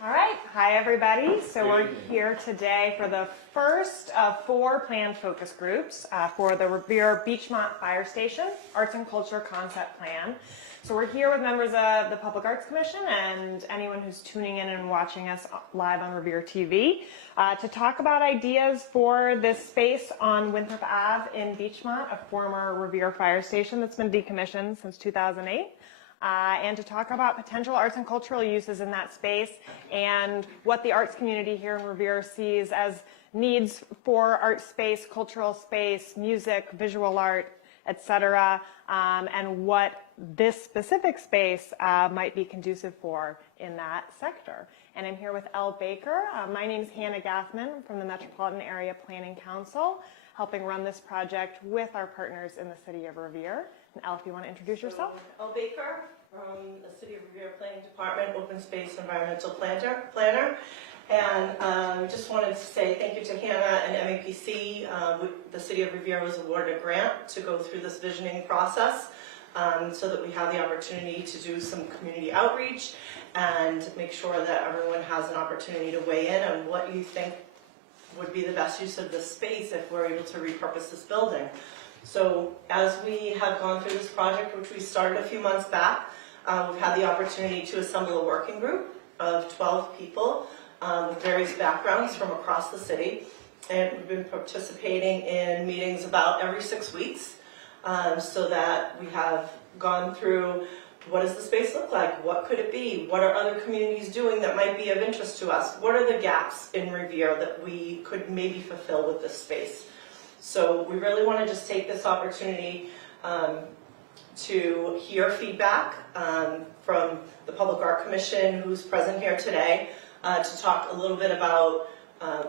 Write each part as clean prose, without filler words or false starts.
All right, hi everybody. So we're here today for the first of 4 planned focus groups for the Revere Beachmont Fire Station Arts and Culture Concept Plan. So we're here with members of the Public Arts Commission and anyone who's tuning in and watching us live on Revere TV to talk about ideas for this space on Winthrop Ave in Beachmont, a former Revere fire station that's been decommissioned since 2008. And to talk about potential arts and cultural uses in that space and what the arts community here in Revere sees as needs for art space, cultural space, music, visual art, etc., and what this specific space might be conducive for in that sector. And I'm here with Elle Baker. My name is Hannah Gathman from the Metropolitan Area Planning Council, helping run this project with our partners in the city of Revere. And Elle, if you want to introduce yourself. Elle Baker from the City of Revere Planning Department, Open Space Environmental Planner. And just wanted to say thank you to Hannah and MAPC. The City of Revere was awarded a grant to go through this visioning process so that we have the opportunity to do some community outreach and make sure that everyone has an opportunity to weigh in on what you think would be the best use of this space if we're able to repurpose this building. So as we have gone through this project, which we started a few months back, we've had the opportunity to assemble a working group of 12 people with various backgrounds from across the city. And we've been participating in meetings about every 6 weeks so that we have gone through what does the space look like? What could it be? What are other communities doing that might be of interest to us? What are the gaps in Revere that we could maybe fulfill with this space? So we really want to just take this opportunity to hear feedback from the Public Art Commission, who's present here today, to talk a little bit about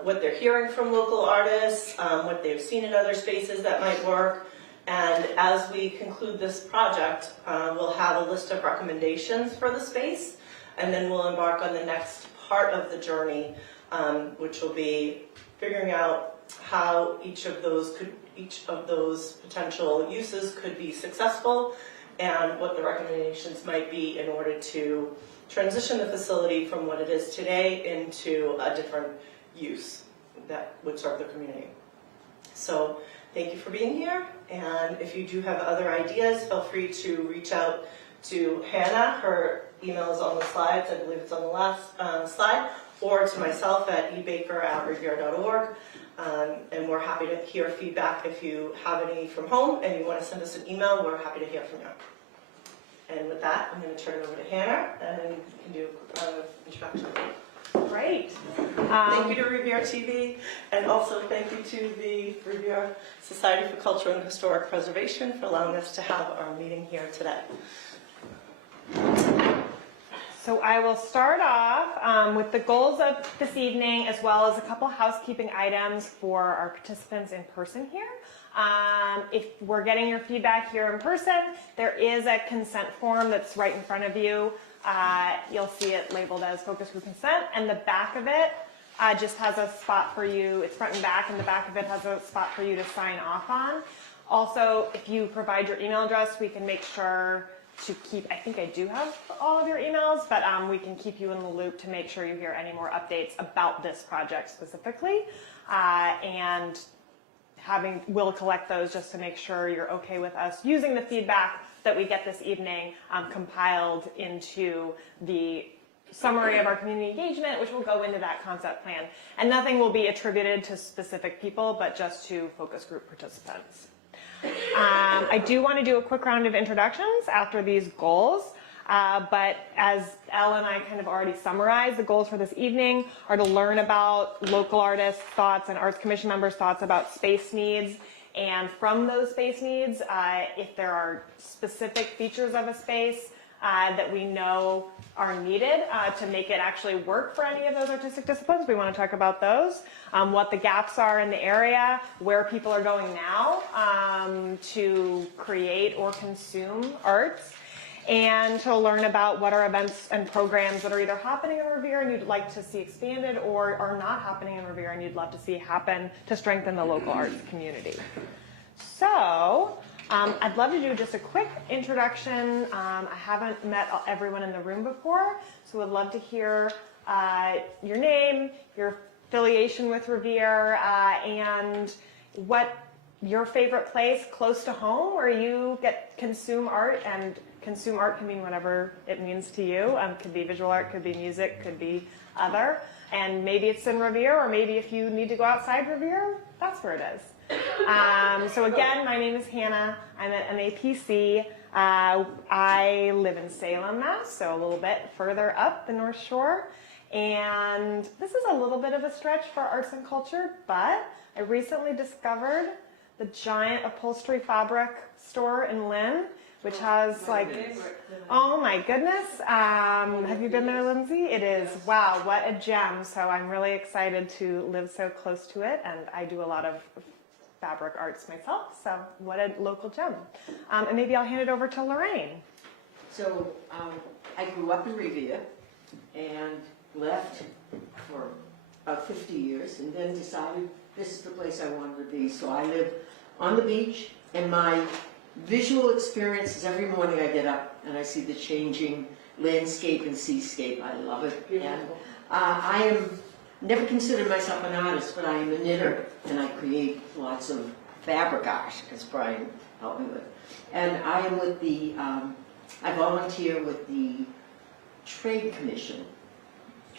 what they're hearing from local artists, what they've seen in other spaces that might work. And as we conclude this project, we'll have a list of recommendations for the space, and then we'll embark on the next part of the journey, which will be figuring out how each of those potential uses could be successful and what the recommendations might be in order to transition the facility from what it is today into a different use that would serve the community. So thank you for being here, and if you do have other ideas, feel free to reach out to Hannah. Her email is on the slides, I believe it's on the last slide, or to myself at ebaker@revere.org. And we're happy to hear feedback. If you have any from home and you want to send us an email, we're happy to hear from you. And with that, I'm going to turn it over to Hannah, and you can do an introduction. Great. Thank you to Revere TV, and also thank you to the Revere Society for Cultural and Historic Preservation for allowing us to have our meeting here today. So I will start off with the goals of this evening, as well as a couple housekeeping items for our participants in person here. If we're getting your feedback here in person, there is a consent form that's right in front of you. You'll see it labeled as focus group consent, and the back of it just has a spot for you. It's front and back, and the back of it has a spot for you to sign off on. Also, if you provide your email address, we can make sure to keep, I think I do have all of your emails, but we can keep you in the loop to make sure you hear any more updates about this project specifically. And we'll collect those just to make sure you're okay with us using the feedback that we get this evening compiled into the summary of our community engagement, which will go into that concept plan. And nothing will be attributed to specific people, but just to focus group participants. I do want to do a quick round of introductions after these goals, but as Elle and I kind of already summarized, the goals for this evening are to learn about local artists' thoughts and Arts Commission members' thoughts about space needs, and from those space needs, if there are specific features of a space that we know are needed to make it actually work for any of those artistic disciplines. We want to talk about those, what the gaps are in the area, where people are going now to create or consume arts, and to learn about what are events and programs that are either happening in Revere and you'd like to see expanded, or are not happening in Revere and you'd love to see happen to strengthen the local arts community. So I'd love to do just a quick introduction. I haven't met everyone in the room before, so would love to hear your name, your affiliation with Revere, and what your favorite place close to home where you consume art, and consume art can mean whatever it means to you. Could be visual art, could be music, could be other. And maybe it's in Revere, or maybe if you need to go outside Revere, that's where it is. So again, my name is Hannah. I'm at MAPC. I live in Salem, Mass, so a little bit further up the North Shore. And this is a little bit of a stretch for arts and culture, but I recently discovered the giant upholstery fabric store in Lynn, which has like, oh my goodness. Have you been there, Lindsay? It is, wow, what a gem. So I'm really excited to live so close to it, and I do a lot of fabric arts myself, so what a local gem. And maybe I'll hand it over to Lorraine. So I grew up in Revere and left for about 50 years, and then decided this is the place I wanted to be. So I live on the beach, and my visual experience is every morning I get up and I see the changing landscape and seascape. I love it. And I am never considered myself an artist, but I am a knitter, and I create lots of fabric art, as Brian helped me with. And I am with the, I volunteer with the Trade Commission,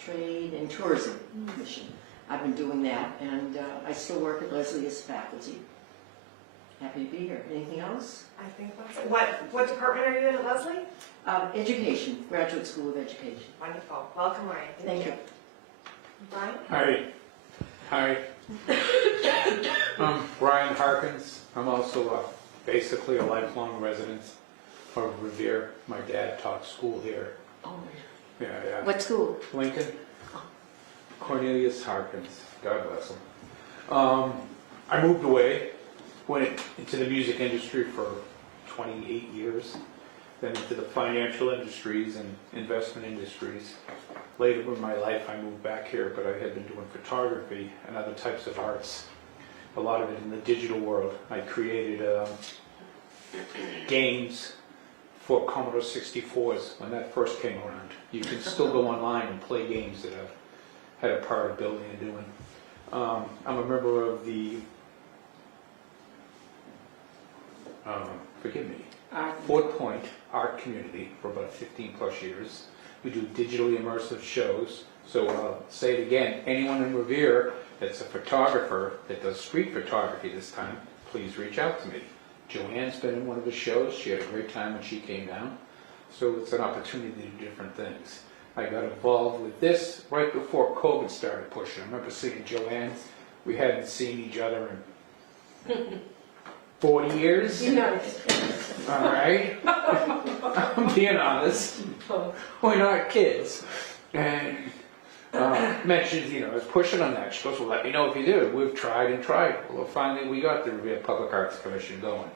Trade and Tourism Commission. I've been doing that, and I still work at Leslie as faculty. Happy to be here. Anything else? I think that's it. What department are you in at Leslie? Education, Graduate School of Education. Wonderful. Welcome, Lorraine. Thank you. Brian? Hi. I'm Brian Harkins. I'm also basically a lifelong resident of Revere. My dad taught school here. Oh, Yeah. what school? Lincoln. Cornelius Harkins. God bless him. I moved away, went into the music industry for 28 years, then into the financial industries and investment industries. Later in my life, I moved back here, but I had been doing photography and other types of arts, a lot of it in the digital world. I created games for Commodore 64s when that first came around. You can still go online and play games that I've had a part of building and doing. I'm a member of the, forgive me, Fort Point art community for about 15 plus years. We do digitally immersive shows. So I'll say it again, anyone in Revere that's a photographer that does street photography this time, please reach out to me. Joanne's been in one of the shows. She had a great time when she came down. So it's an opportunity to do different things. I got involved with this right before COVID started pushing. I remember seeing Joanne. We hadn't seen each other in 40 years. All right. I'm being honest. We're not kids. And mentioned, I was pushing on that. She goes, well, let me know if you do. We've tried and tried. Well, finally we got the Revere Public Arts Commission going.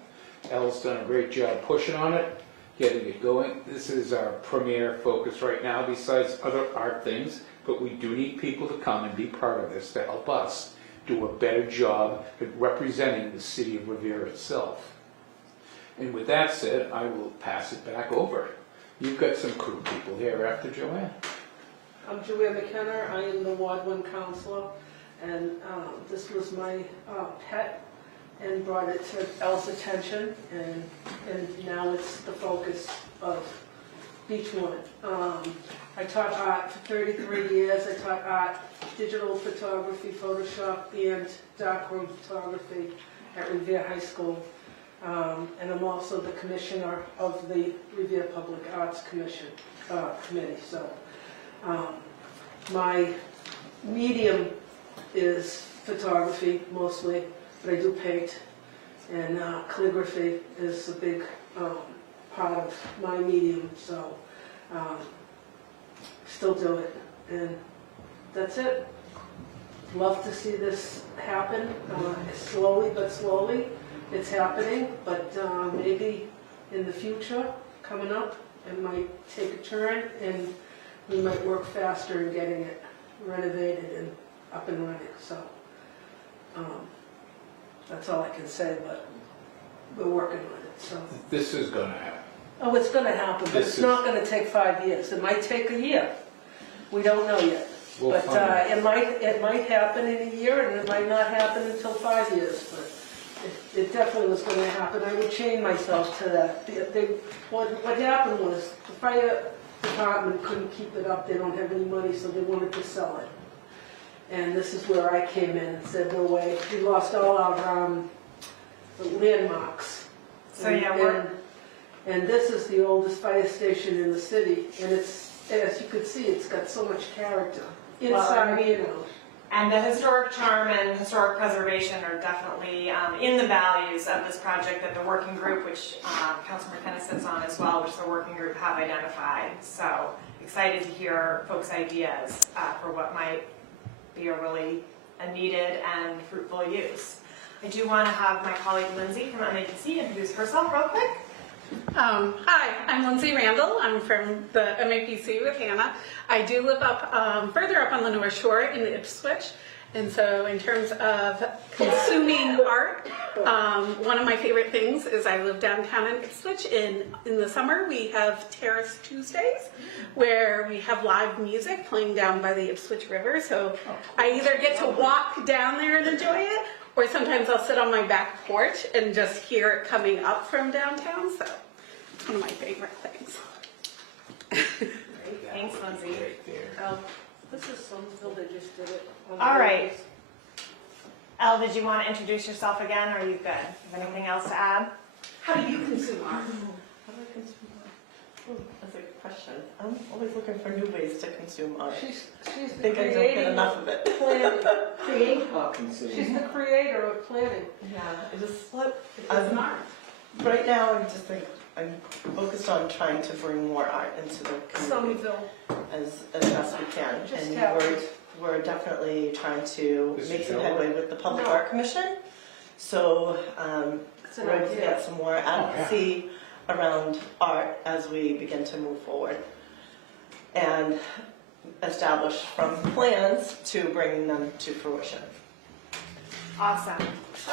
Elle's done a great job pushing on it, getting it going. This is our premier focus right now, besides other art things, but we do need people to come and be part of this to help us do a better job at representing the city of Revere itself. And with that said, I will pass it back over. You've got some crew people here after Joanne. I'm Joanne McKenna. I am the Ward 1 counselor, and this was my pet, and brought it to Elle's attention, and now it's the focus of Beachmont. I taught art for 33 years. I taught art, digital photography, Photoshop, and darkroom photography at Revere High School. And I'm also the commissioner of the Revere Public Arts Commission Committee. So my medium is photography mostly, but I do paint, and calligraphy is a big part of my medium. So still do it, and that's it. Love to see this happen, slowly but slowly. It's happening, but maybe in the future, coming up, it might take a turn, and we might work faster in getting it renovated and up and running. So that's all I can say, but we're working on it. So This is going to happen. oh, it's going to happen, but it's not going to take 5 years. It might take a year. We don't know yet. We'll But find out. it might happen in a year, and it might not happen until 5 years, but it definitely was gonna happen. I would chain myself to that. What happened was, the fire department couldn't keep it up, they don't have any money, so they wanted to sell it. And this is where I came in and said, no way, we lost all our landmarks. So yeah, And this is the oldest fire station in the city, and it's, as you can see, it's got so much character, inside and out. And the historic charm and historic preservation are definitely in the values of this project that the working group, which Councilor McKenna sits on as well, which the working group have identified. So excited to hear folks' ideas for what might be a needed and fruitful use. I do want to have my colleague Lindsay from MAPC introduce herself real quick. Hi, I'm Lindsay Randall. I'm from the MAPC with Hannah. I do live up further up on the North Shore in Ipswich. And so in terms of consuming art, one of my favorite things is I live downtown in Ipswich. In the summer, we have Terrace Tuesdays, where we have live music playing down by the Ipswich River. So I either get to walk down there and enjoy it, or sometimes I'll sit on my back porch and just hear it coming up from downtown. So it's one of my favorite things. Thanks, Lindsay. This is Somerville, they just did it. All right. Elle, did you want to introduce yourself again, or are you good? Have anything else to add? How do you consume art? How do I consume art? Ooh, that's a good question. I'm always looking for new ways to consume art. She's I the think I don't get creator enough of of it. planning. Create or consume. She's the creator of planning. Yeah, I just, It's an art. right now, I'm focused on trying to bring more art into the community Somerville. as best we can. Just And happened. we're definitely trying to This make is some your headway work? with the Public No. Art Commission. So It's an we're going to idea. get some more advocacy around art as we begin to move forward. And establish from plans to bringing them to fruition. Awesome.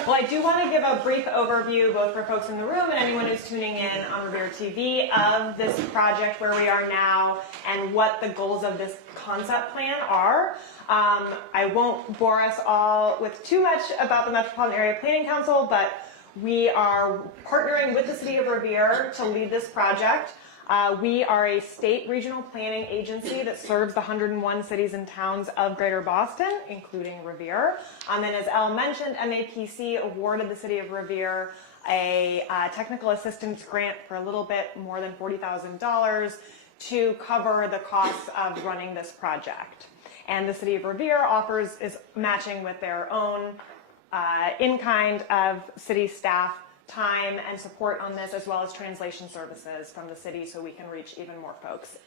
Well, I do want to give a brief overview, both for folks in the room and anyone who's tuning in on Revere TV, of this project, where we are now, and what the goals of this concept plan are. I won't bore us all with too much about the Metropolitan Area Planning Council, but we are partnering with the City of Revere to lead this project. We are a state regional planning agency that serves the 101 cities and towns of Greater Boston, including Revere. And as Elle mentioned, MAPC awarded the City of Revere a technical assistance grant for a little bit more than $40,000 to cover the costs of running this project. And the City of Revere is matching with their own in-kind of city staff time and support on this, as well as translation services from the city, so we can reach even more folks.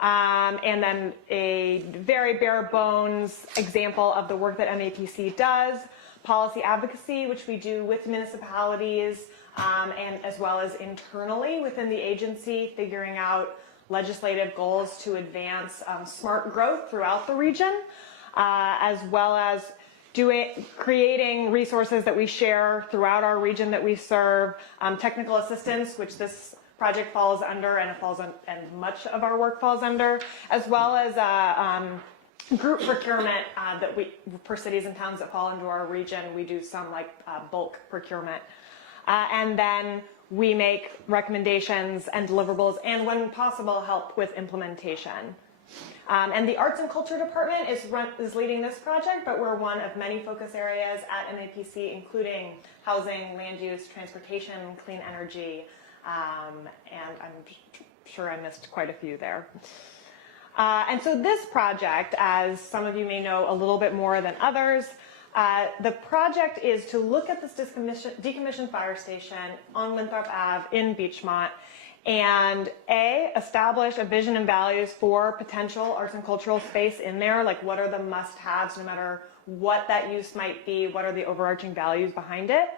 And then a very bare bones example of the work that MAPC does: policy advocacy, which we do with municipalities, and as well as internally within the agency, figuring out legislative goals to advance smart growth throughout the region, as well as creating resources that we share throughout our region that we serve, technical assistance, which this project falls under, and much of our work falls under, as well as group procurement that for cities and towns that fall into our region. We do some bulk procurement, and then we make recommendations and deliverables, and when possible, help with implementation. And the Arts and Culture Department is leading this project, but we're one of many focus areas at MAPC, including housing, land use, transportation, clean energy, and I'm sure I missed quite a few there. And so this project, as some of you may know a little bit more than others, the project is to look at this decommissioned fire station on Winthrop Ave in Beachmont, and establish a vision and values for potential arts and cultural space in there. Like, what are the must-haves, no matter what that use might be? What are the overarching values behind it?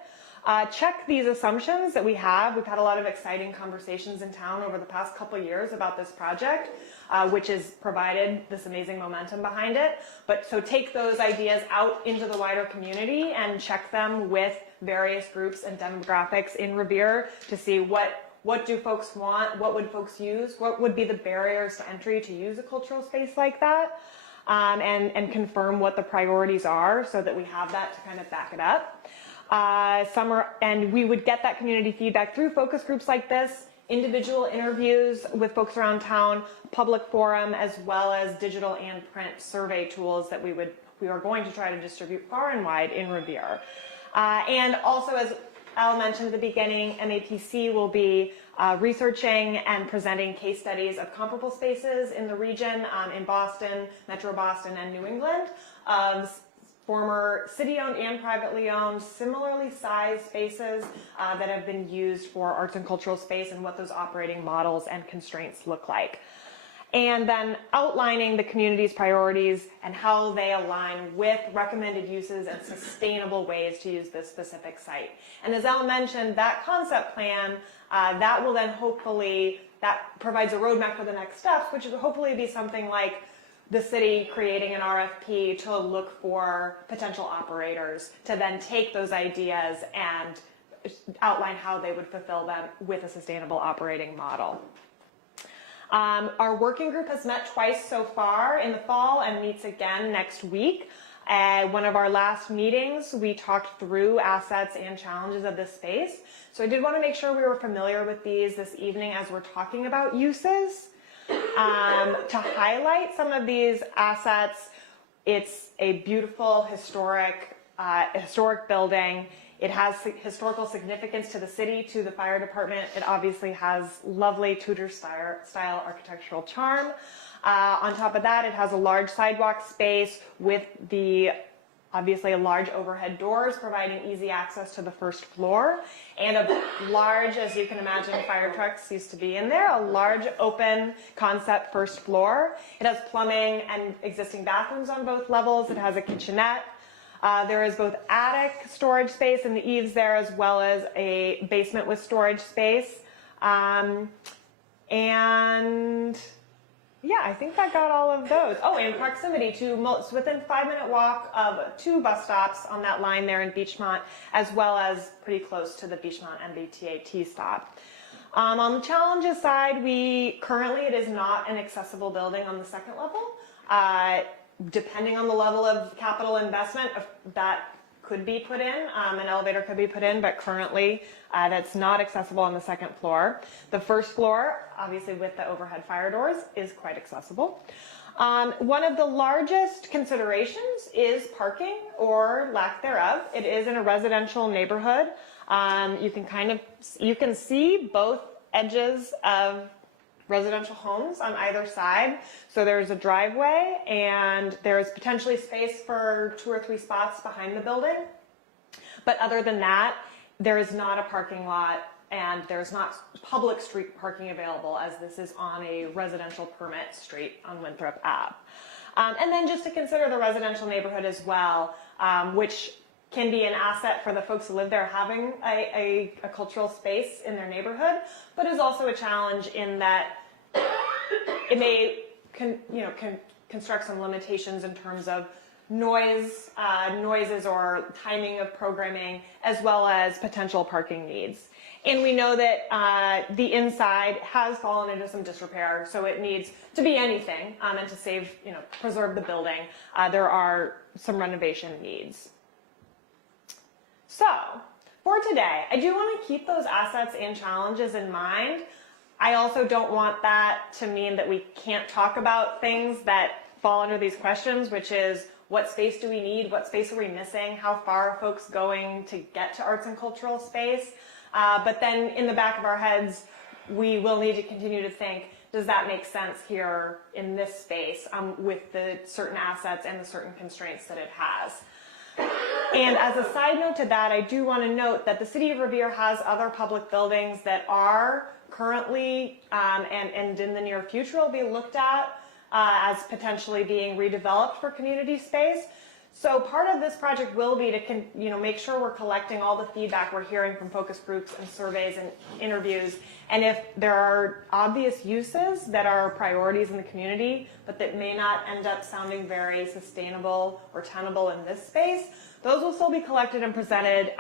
Check these assumptions that we have. We've had a lot of exciting conversations in town over the past couple years about this project, which has provided this amazing momentum behind it. So take those ideas out into the wider community and check them with various groups and demographics in Revere to see what what do folks want, what would folks use, what would be the barriers to entry to use a cultural space like that, and confirm what the priorities are so that we have that to kind of back it up. And we would get that community feedback through focus groups like this, individual interviews with folks around town, public forum, as well as digital and print survey tools that we are going to try to distribute far and wide in Revere. And also, as Al mentioned at the beginning, MAPC will be researching and presenting case studies of comparable spaces in the region, in Boston, Metro Boston, and New England, of former city-owned and privately owned, similarly sized spaces that have been used for arts and cultural space, and what those operating models and constraints look like. And then outlining the community's priorities and how they align with recommended uses and sustainable ways to use this specific site. And as Al mentioned, that concept plan, that will then hopefully, that provides a roadmap for the next steps, which will hopefully be something like the city creating an RFP to look for potential operators to then take those ideas and outline how they would fulfill them with a sustainable operating model. Our working group has met twice so far in the fall and meets again next week. One of our last meetings, we talked through assets and challenges of this space. So I did want to make sure we were familiar with these this evening as we're talking about uses. To highlight some of these assets, it's a beautiful historic building. It has historical significance to the city, to the fire department. It obviously has lovely Tudor style architectural charm. On top of that, it has a large sidewalk space with obviously large overhead doors providing easy access to the first floor, and a large, as you can imagine, fire trucks used to be in there, a large open concept first floor. It has plumbing and existing bathrooms on both levels. It has a kitchenette. There is both attic storage space in the eaves there, as well as a basement with storage space. And yeah, I think that got all of those. Oh, and proximity to within 5-minute walk of 2 bus stops on that line there in Beachmont, as well as pretty close to the Beachmont MBTA T stop. On the challenges side, it is not an accessible building on the second level. Depending on the level of capital investment, that could be put in, an elevator could be put in, but currently that's not accessible on the second floor. The first floor, obviously with the overhead fire doors, is quite accessible. One of the largest considerations is parking or lack thereof. It is in a residential neighborhood. You can see both edges of residential homes on either side. So there's a driveway and there's potentially space for 2 or 3 spots behind the building. But other than that, there is not a parking lot and there's not public street parking available, as this is on a residential permit street on Winthrop Ave. And then just to consider the residential neighborhood as well, which can be an asset for the folks who live there having a cultural space in their neighborhood, but is also a challenge in that it may construct some limitations in terms of noises or timing of programming, as well as potential parking needs. And we know that the inside has fallen into some disrepair, so it needs to be anything, and to preserve the building, there are some renovation needs. So, for today, I do want to keep those assets and challenges in mind. I also don't want that to mean that we can't talk about things that fall under these questions, which is, what space do we need? What space are we missing? How far are folks going to get to arts and cultural space? But then in the back of our heads, we will need to continue to think, does that make sense here in this space with the certain assets and the certain constraints that it has? And as a side note to that, I do want to note that the City of Revere has other public buildings that are currently and in the near future will be looked at as potentially being redeveloped for community space. So part of this project will be to make sure we're collecting all the feedback we're hearing from focus groups and surveys and interviews. And if there are obvious uses that are priorities in the community, but that may not end up sounding very sustainable or tenable in this space, those will still be collected and presented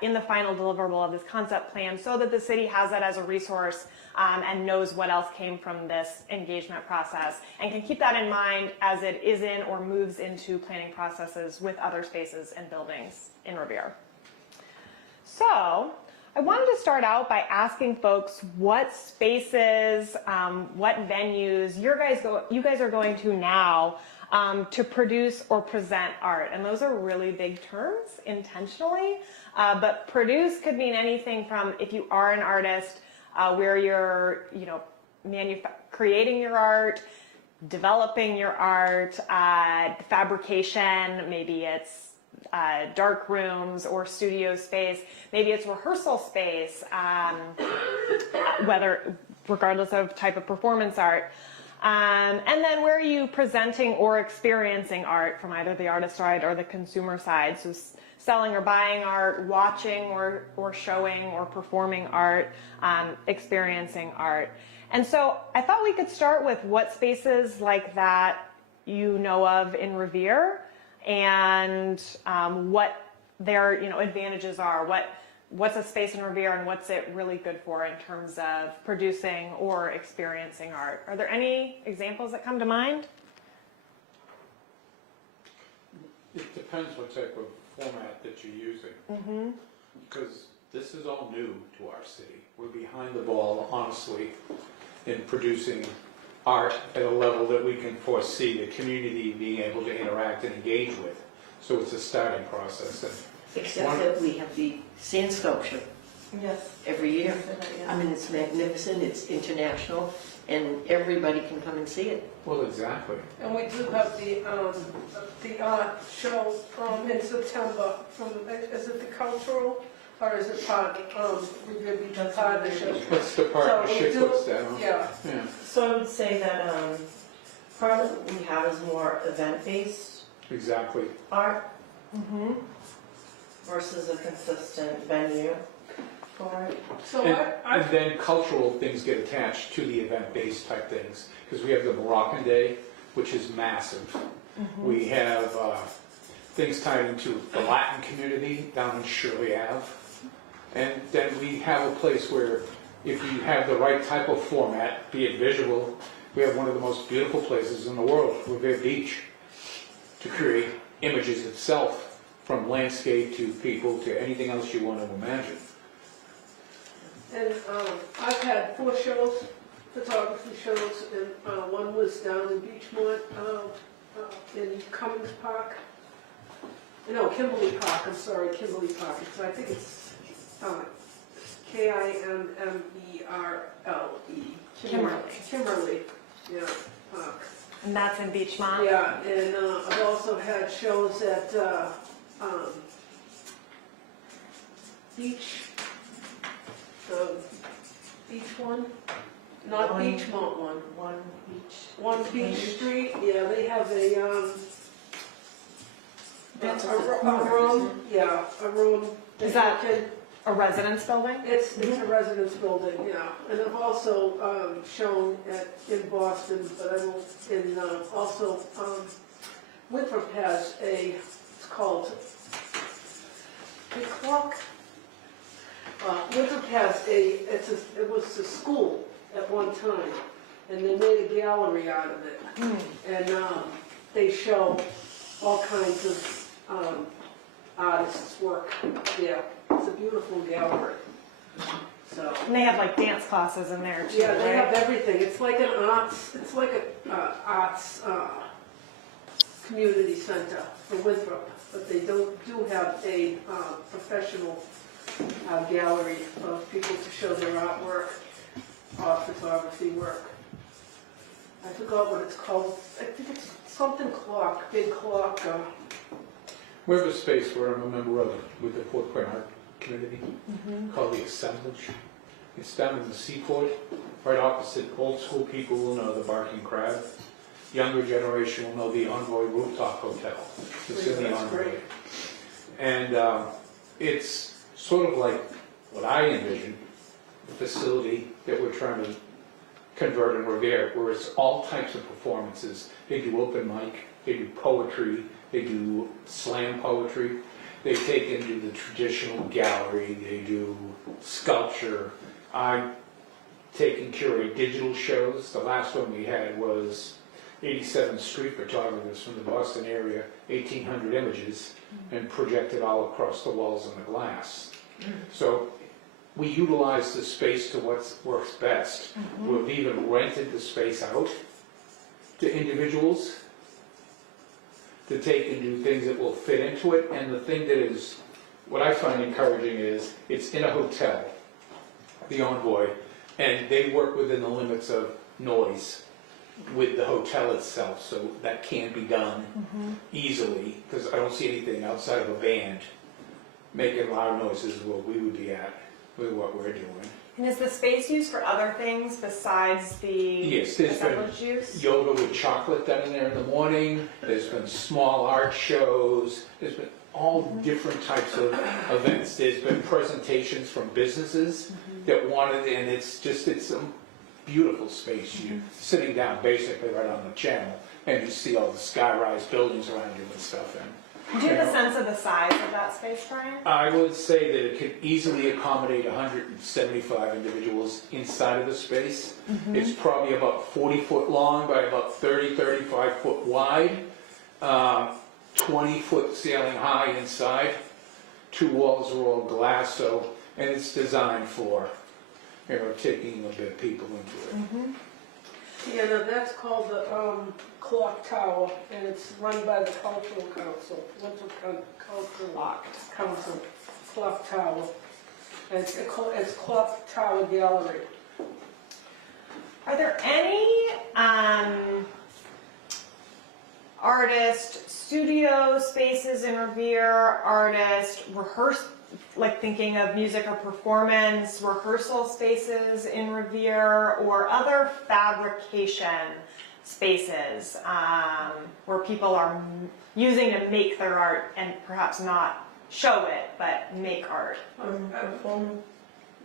in the final deliverable of this concept plan so that the city has that as a resource and knows what else came from this engagement process and can keep that in mind as it is in or moves into planning processes with other spaces and buildings in Revere. So I wanted to start out by asking folks what spaces, what venues you guys are going to now to produce or present art. And those are really big terms intentionally, but produce could mean anything from, if you are an artist, where you're, creating your art, developing your art, fabrication, maybe it's dark rooms or studio space, maybe it's rehearsal space, regardless of type of performance art. And then where are you presenting or experiencing art from either the artist side or the consumer side? So selling or buying art, watching or showing or performing art, experiencing art. And so I thought we could start with what spaces like that you know of in Revere and what their advantages are. What's a space in Revere and what's it really good for in terms of producing or experiencing art? Are there any examples that come to mind? It depends what type of format that you're using. Because this is all new to our city. We're behind the ball, honestly, in producing art at a level that we can foresee the community being able to interact and engage with. So it's a starting process. Except that we have the sand sculpture Yes. every year. I mean, it's magnificent, it's international, and everybody can come and see it. Well, exactly. And we do have the art show in September from, is it the cultural or is it Revere Beach Partnership? What's the partnership? What's that? Yeah. So I would say that part of what we have is more event-based Exactly. art versus a consistent venue for it. So And then cultural things get attached to the event-based type things, because we have the Moroccan Day, which is massive. We have things tied into the Latin community down in Shirley Ave. And then we have a place where if you have the right type of format, be it visual, we have one of the most beautiful places in the world, Revere Beach, to create images itself, from landscape to people to anything else you want to imagine. And I've had 4 shows, photography shows, and one was down in Beachmont, in Cummings Park. No, Kimberly Park, I'm sorry, Kimberly Park. I think it's Kimmerle. Kimberly, yeah, Park. And that's in Beachmont? Yeah, and I've also had shows at the beach one, not Beachmont one. One Beach Street, yeah, they have a room, yeah, a room. Is that a residence building? It's a residence building, yeah. And I've also shown in Boston, but I won't, also Winthrop has it's called the clock. Winthrop has it was a school at one time, and they made a gallery out of it. And they show all kinds of artists' work. Yeah, it's a beautiful gallery. So. And they have like dance classes in there too, Yeah, they right? have everything. It's like an arts community center for Winthrop, but they do have a professional gallery of people to show their artwork, photography work. I forgot what it's called. I think it's something clock, big clock. We have a space where I'm a member of with the Port Point Art Community called the Assemblage. It's down in the Seaport, right opposite. Old school people will know the Barking Crab. Younger generation will know the Envoy Rooftop Hotel. It's in the That's Envoy. great. And it's sort of like what I envision, the facility that we're trying to convert in Revere, where it's all types of performances. They do open mic, they do poetry, they do slam poetry, They take and do the traditional gallery, they do sculpture. I'm taking curate digital shows. The last one we had was 87 street photographers from the Boston area, 1,800 images, and projected all across the walls and the glass. So we utilize the space to what works best. We've even rented the space out to individuals to take and do things that will fit into it. And the thing that is, what I find encouraging is, it's in a hotel, the Envoy, and they work within the limits of noise with the hotel itself, so that can be done easily, because I don't see anything outside of a band making loud noises where we would be at with what we're doing. And is the space used for other things besides the Yes, there's been assemblage use? yoga with chocolate done in there in the morning, there's been small art shows, there's been all different types of events. There's been presentations from businesses that wanted, and it's a beautiful space. You're sitting down basically right on the channel, and you see all the sky-rise buildings around you and stuff. And Do you have a sense of the size of that space, Brian? I would say that it could easily accommodate 175 individuals inside of the space. It's probably about 40 foot long by about 30, 35 foot wide, 20 foot ceiling high inside. 2 walls are all glass, so, and it's designed for, taking a bit of people into it. Yeah, now that's called the Clock Tower, and it's run by the Cultural Council, Winter Cultural Council, Clock Tower. And it's Clock Tower Gallery. Are there any artist studio spaces in Revere, artist like thinking of music or performance, rehearsal spaces in Revere, or other fabrication spaces where people are using to make their art and perhaps not show it, but make art?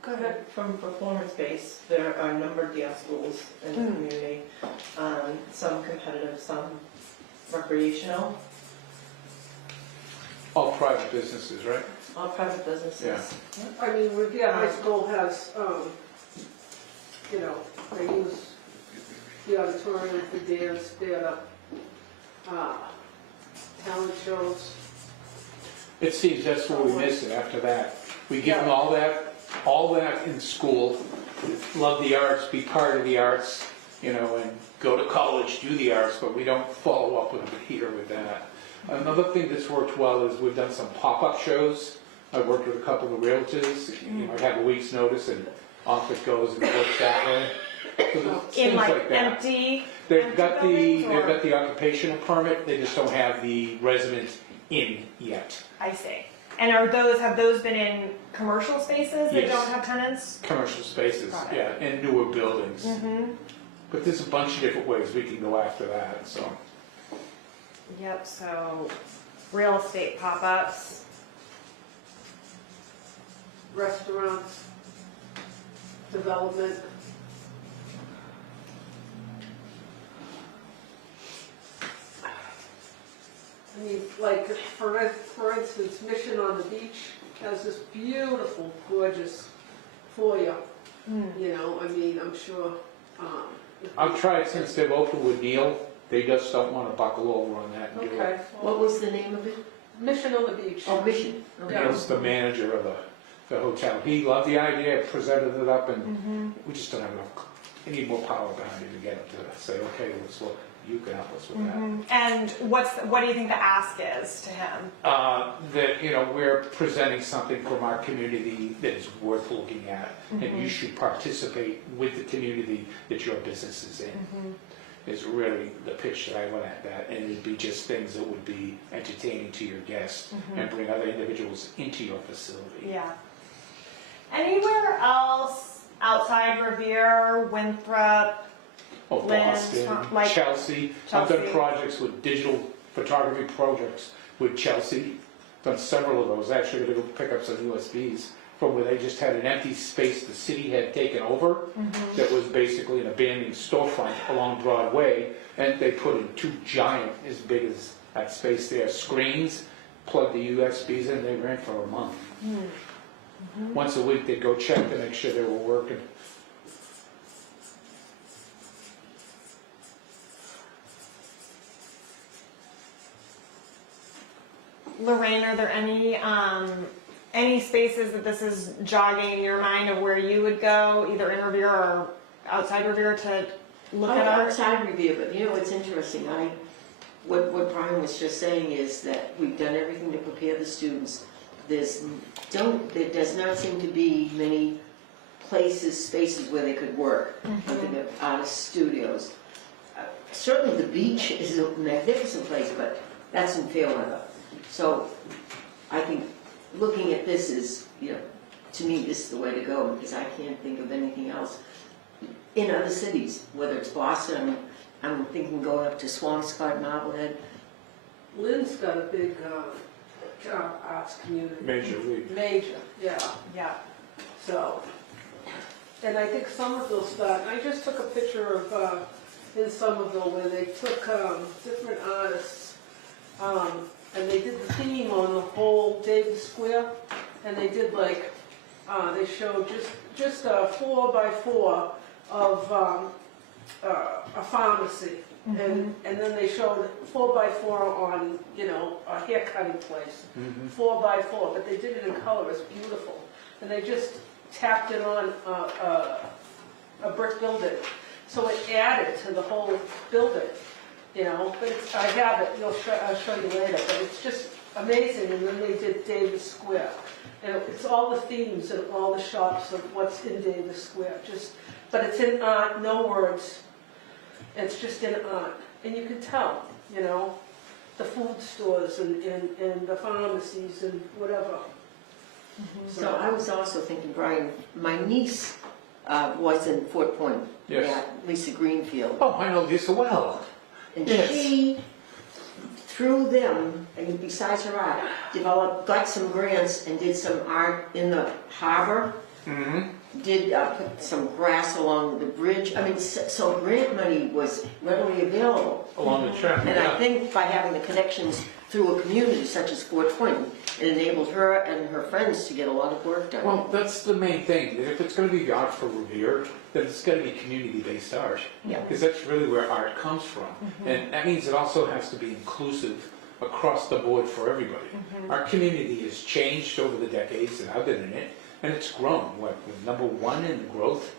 Go ahead. From performance space, there are a number of dance schools in the community, some competitive, some recreational, All private businesses, right? all private businesses. I mean, Revere High School has, they use the auditorium for dance, theater, talent shows. It seems that's where we miss it after that. We give them all that in school, love the arts, be part of the arts, and go to college, do the arts, but we don't follow up with them here with that. Another thing that's worked well is we've done some pop-up shows. I've worked with a couple of realtors. You might have a week's notice and off it goes and it works that way. So there's In things like that. empty They've got buildings, or- they've got the occupational permit, they just don't have the resident in yet. I see. And have those been in commercial spaces that Yes. don't have tenants? Commercial spaces, Got it. yeah, and newer buildings. But there's a bunch of different ways we can go after that, so. Yep, so real estate pop-ups. Restaurants, development. I mean, like, for instance, Mission on the Beach has this beautiful, gorgeous foyer. I mean, I'm sure. I've tried since they've opened with Neil, they just don't want to buckle over on that and do it. Okay. What was the name of it? Mission on the Beach. Oh, Mission. Okay. Neil's the manager of the hotel. He loved the idea, presented it up, and we just don't have enough, we need more power behind it to get it to say, okay, let's look, you can help us with that. And what do you think the ask is to him? That, we're presenting something from our community that is worth looking at, and you should participate with the community that your business is in. Is really the pitch that I went at that, and it'd be just things that would be entertaining to your guests and bring other individuals into your facility. Yeah. Anywhere else outside Revere, Winthrop? Oh, Lynn, Boston, like Chelsea. I've done Chelsea. projects with digital photography projects with Chelsea. Done several of those. Actually, going to go pick up some USBs from where they just had an empty space the city had taken over that was basically an abandoned storefront along Broadway, and they put in 2 giant, as big as that space there, screens, plug the USBs in, they ran for a month. Once a week, they'd go check to make sure they were working. Lorraine, are there any spaces that this is jogging in your mind of where you would go, either in Revere or outside Revere, to look at art? Outside Revere, but you know what's interesting, what Brian was just saying is that we've done everything to prepare the students. There does not seem to be many places, spaces where they could work, like the artist studios. Certainly the beach is a magnificent place, but that's in fair weather. So I think looking at this is, you know, to me, this is the way to go, because I can't think of anything else in other cities, whether it's Boston, I'm thinking going up to Swampscott, Marblehead. Lynn's got a big arts community. Major league. Major, yeah. Yeah. So, and I think Somerville started, I just took a picture of, in Somerville where they took different artists, and they did the theme on the whole Davis Square, and they did like, they showed just a 4x4 of a pharmacy, and then they showed 4x4 on, you know, a hair cutting place, 4x4, but they did it in color, it's beautiful, and they just tapped it on a brick building, so it added to the whole building, you know. But I have it. I'll show you later. But it's just amazing. And then they did Davis Square, and it's all the themes and all the shops of what's in Davis Square. But it's in art, no words. It's just in art, and you can tell, you know, the food stores and the pharmacies and whatever. So I was also thinking, Brian, my niece was in Fort Point, Yes. Lisa Greenfield. Oh, I know Lisa well. And Yes. she, through them, and besides her art, got some grants and did some art in the harbor. Did put some grass along the bridge. I mean, so grant money was readily available. Along the track, And I yeah. think by having the connections through a community such as Fort Point, it enabled her and her friends to get a lot of work done. Well, that's the main thing. If it's going to be art for Revere, then it's got to be community-based art. Yeah. Because that's really where art comes from. And that means it also has to be inclusive across the board for everybody. Our community has changed over the decades that I've been in it, and it's grown. What, we're #1 in growth?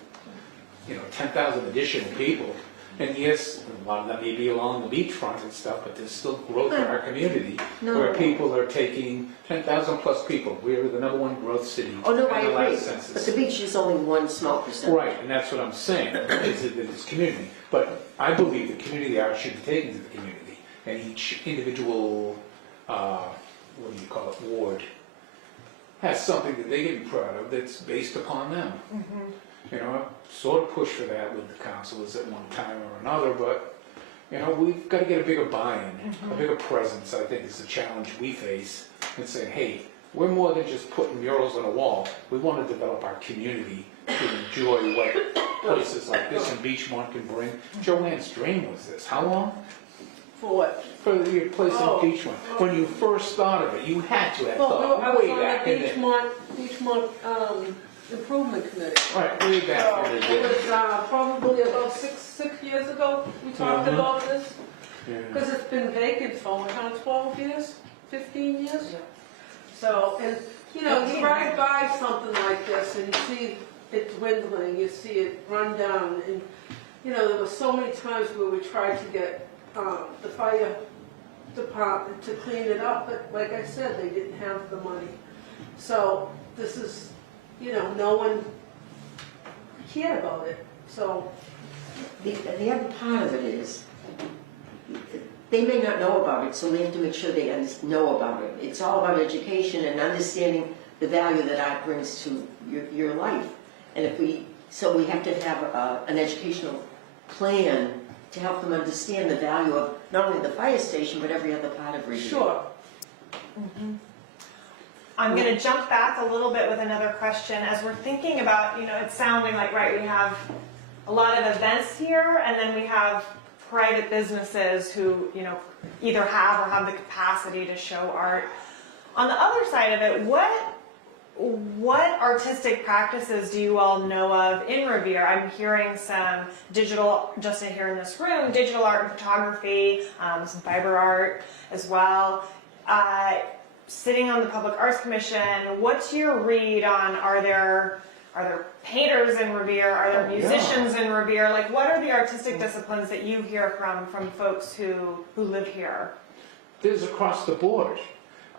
You know, 10,000 additional people. And yes, a lot of them may be along the beachfront and stuff, but there's still growth in our community where people are taking 10,000 plus people. We're the #1 growth city. Oh, no, in I the agree. last census. But the beach is only one small percentage. Right, and that's what I'm saying, is that it's community. But I believe the community art should be taken to the community, and each individual, what do you call it, ward, has something that they can be proud of that's based upon them. You know, I sort of pushed for that with the councilors at one time or another, but, you know, we've got to get a bigger buy-in, a bigger presence, I think is the challenge we face, and say, hey, we're more than just putting murals on a wall. We want to develop our community to enjoy what places like this in Beachmont can bring. Joanne's dream was this. How long? For what? For your place Oh. in Beachmont. When you first thought of it, you had to have Well, I thought was way on back the in the... Beachmont Improvement Committee. Right, way back in the It day. was probably about six years ago we talked about this, Yeah. because it's been vacant for around 12 years, 15 years. So, and, you know, you ride by something like this and you see it dwindling, you see it run down, and, you know, there were so many times where we tried to get the fire department to clean it up, but like I said, they didn't have the money. So, this is, you know, no one cared about it, so. The other part of it is, they may not know about it, so they have to make sure they know about it. It's all about education and understanding the value that art brings to your life. And so we have to have an educational plan to help them understand the value of not only the fire station, but every other part of Revere. Sure. I'm going to jump back a little bit with another question. As we're thinking about, you know, it's sounding like, right, we have a lot of events here, and then we have private businesses who, you know, either have or have the capacity to show art. On the other side of it, what artistic practices do you all know of in Revere? I'm hearing some digital, just in here in this room, digital art and photography, some fiber art as well. Sitting on the Public Arts Commission, what's your read on, are there painters in Revere? Are there musicians in Revere? Like, what are the artistic disciplines that you hear from folks who live here? There's across the board.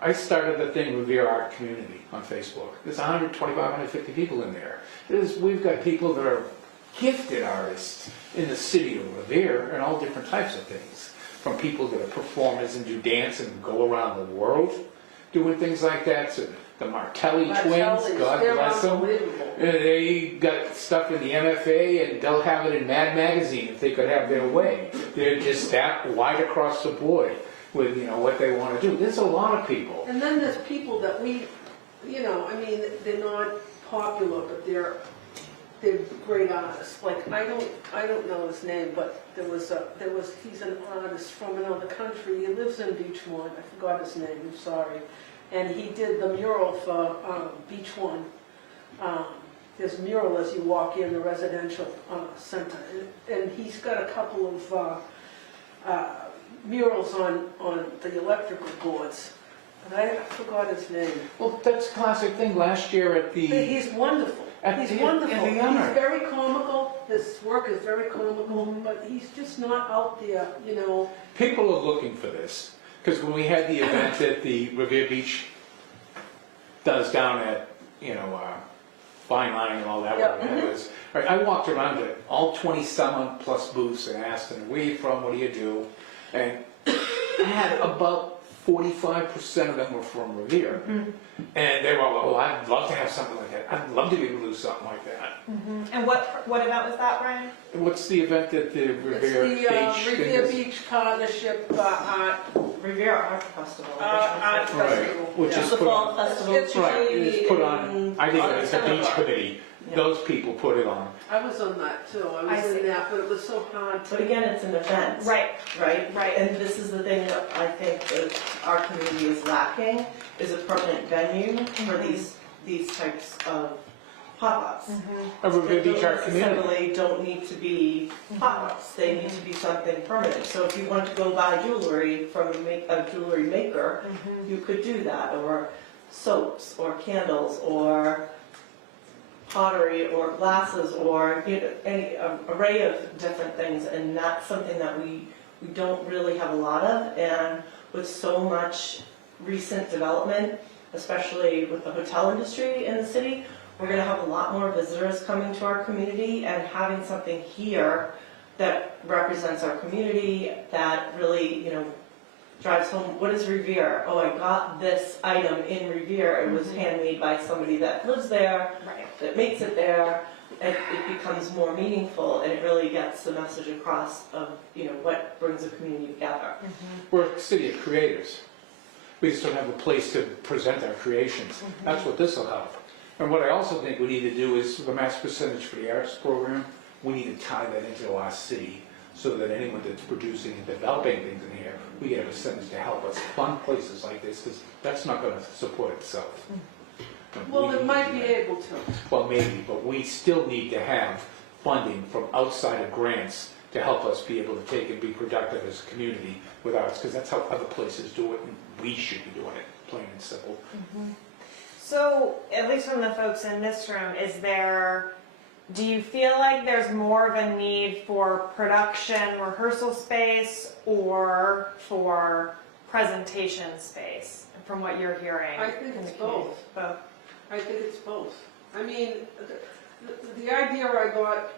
I started the thing Revere Art Community on Facebook. There's 125, 150 people in there. We've got people that are gifted artists in the city of Revere and all different types of things. From people that are performers and do dance and go around the world doing things like that, to the Martelli twins, God bless them. They got stuff in the MFA and they'll have it in Mad Magazine if they could have their way. They're just that wide across the board with, you know, what they want to do. There's a lot of people. And then there's people that we, you know, I mean, they're not popular, but they're great artists. Like, I don't know his name, but he's an artist from another country. He lives in Beachmont. I forgot his name, I'm sorry. And he did the mural for Beachmont. There's a mural as you walk in the residential center. And he's got a couple of murals on the electrical boards. But I forgot his name. Well, that's a classic thing. Last year at the... But he's wonderful. He's wonderful. He's very comical. His work is very comical, but he's just not out there, you know. People are looking for this. Because when we had the event that the Revere Beach does down at, you know, Fine Line and all that, whatever it was, right, I walked around to all 20-some plus booths and asked them, where are you from, what do you do? And I had about 45% of them were from Revere. And they were all, oh, I'd love to have something like that. I'd love to be able to do something like that. And what event was that, Brian? What's the event that the Revere Beach... It's the Revere Beach Partnership Revere Art Festival. Art Festival. Right, which It's is the put fall on... festival. It's Right, it's put on, in I think it's the beach December. committee. Those people put it on. I was on that too. I I was see. in that, but it was so hard to. But again, it's an event. Right. Right? And this is the thing that I think that our community is lacking, is a permanent venue for these types of pop-ups. A Revere Beach Art Community. Necessarily don't need to be pop-ups, they need to be something permanent. So if you want to go buy jewelry from a jewelry maker, you could do that, or soaps, or candles, or pottery, or glasses, or any array of different things, and that's something that we don't really have a lot of. And with so much recent development, especially with the hotel industry in the city, we're going to have a lot more visitors coming to our community, and having something here that represents our community, that really, you know, drives home, what is Revere? Oh, I got this item in Revere. It was handmade by somebody that lives there, that makes it there, and it becomes more meaningful, and it really gets the message across of, you know, what brings a community together. We're a city of creators. We just don't have a place to present our creations. That's what this will help. And what I also think we need to do is, the mass percentage for the arts program, we need to tie that into our city, so that anyone that's producing and developing things in here, we get a percentage to help us fund places like this, because that's not going to support itself. Well, We it need might to be do that. able to. Well, maybe, but we still need to have funding from outside of grants to help us be able to take and be productive as a community with arts, because that's how other places do it, and we should be doing it, plain and simple. So, at least from the folks in this room, do you feel like there's more of a need for production rehearsal space or for presentation space, from what you're hearing? I think in it's the community? both. I think it's both. I mean, the idea I got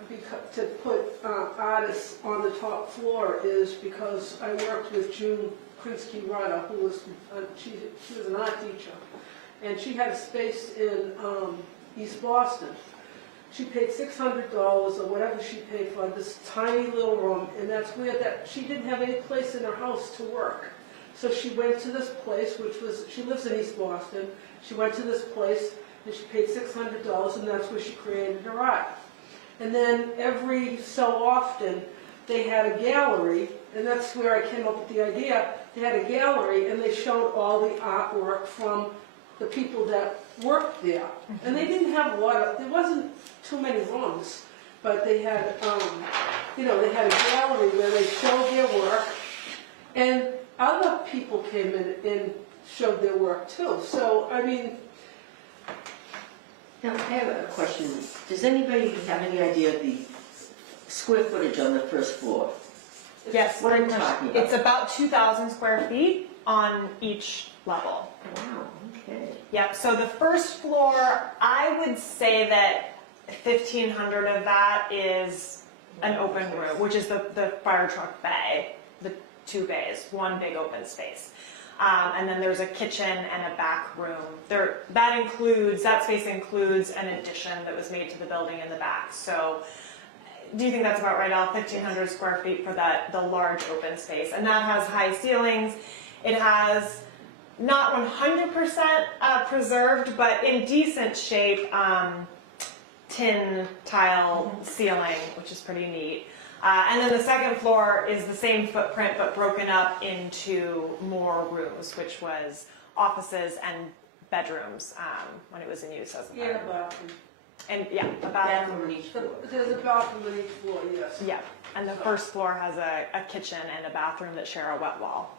to put artists on the top floor is because I worked with June Krinsky-Rudder, who was, she was an art teacher, and she had a space in East Boston. She paid $600 or whatever she paid for this tiny little room, and that's where she didn't have any place in her house to work. So she went to this place, she lives in East Boston. She went to this place and she paid $600, and that's where she created her art. And then every so often, they had a gallery, and that's where I came up with the idea. They had a gallery, and they showed all the artwork from the people that worked there. And they didn't have a lot of, there wasn't too many rooms, but they had, they had a gallery where they showed their work, and other people came in and showed their work too. So, I mean, Now, I have a question. Does anybody have any idea of the square footage on the first floor? Yes, What are great you question. talking about? It's about 2,000 square feet on each level. Wow, okay. Yep, so the first floor, I would say that 1,500 of that is an open room, which is the fire truck bay, the 2 bays, one big open space. And then there's a kitchen and a back room. That space includes an addition that was made to the building in the back. So do you think that's about right, Al? 1,500 square feet for the large open space. And that has high ceilings. It has not 100% preserved, but in decent shape, tin tile ceiling, which is pretty neat. And then the second floor is the same footprint, but broken up into more rooms, which was offices and bedrooms when it was in use as a yeah, bedroom. bathroom. And yeah, a bathroom. Bathroom in each floor. There's a bathroom on each floor, yes. Yeah, and the first floor has a kitchen and a bathroom that share a wet wall.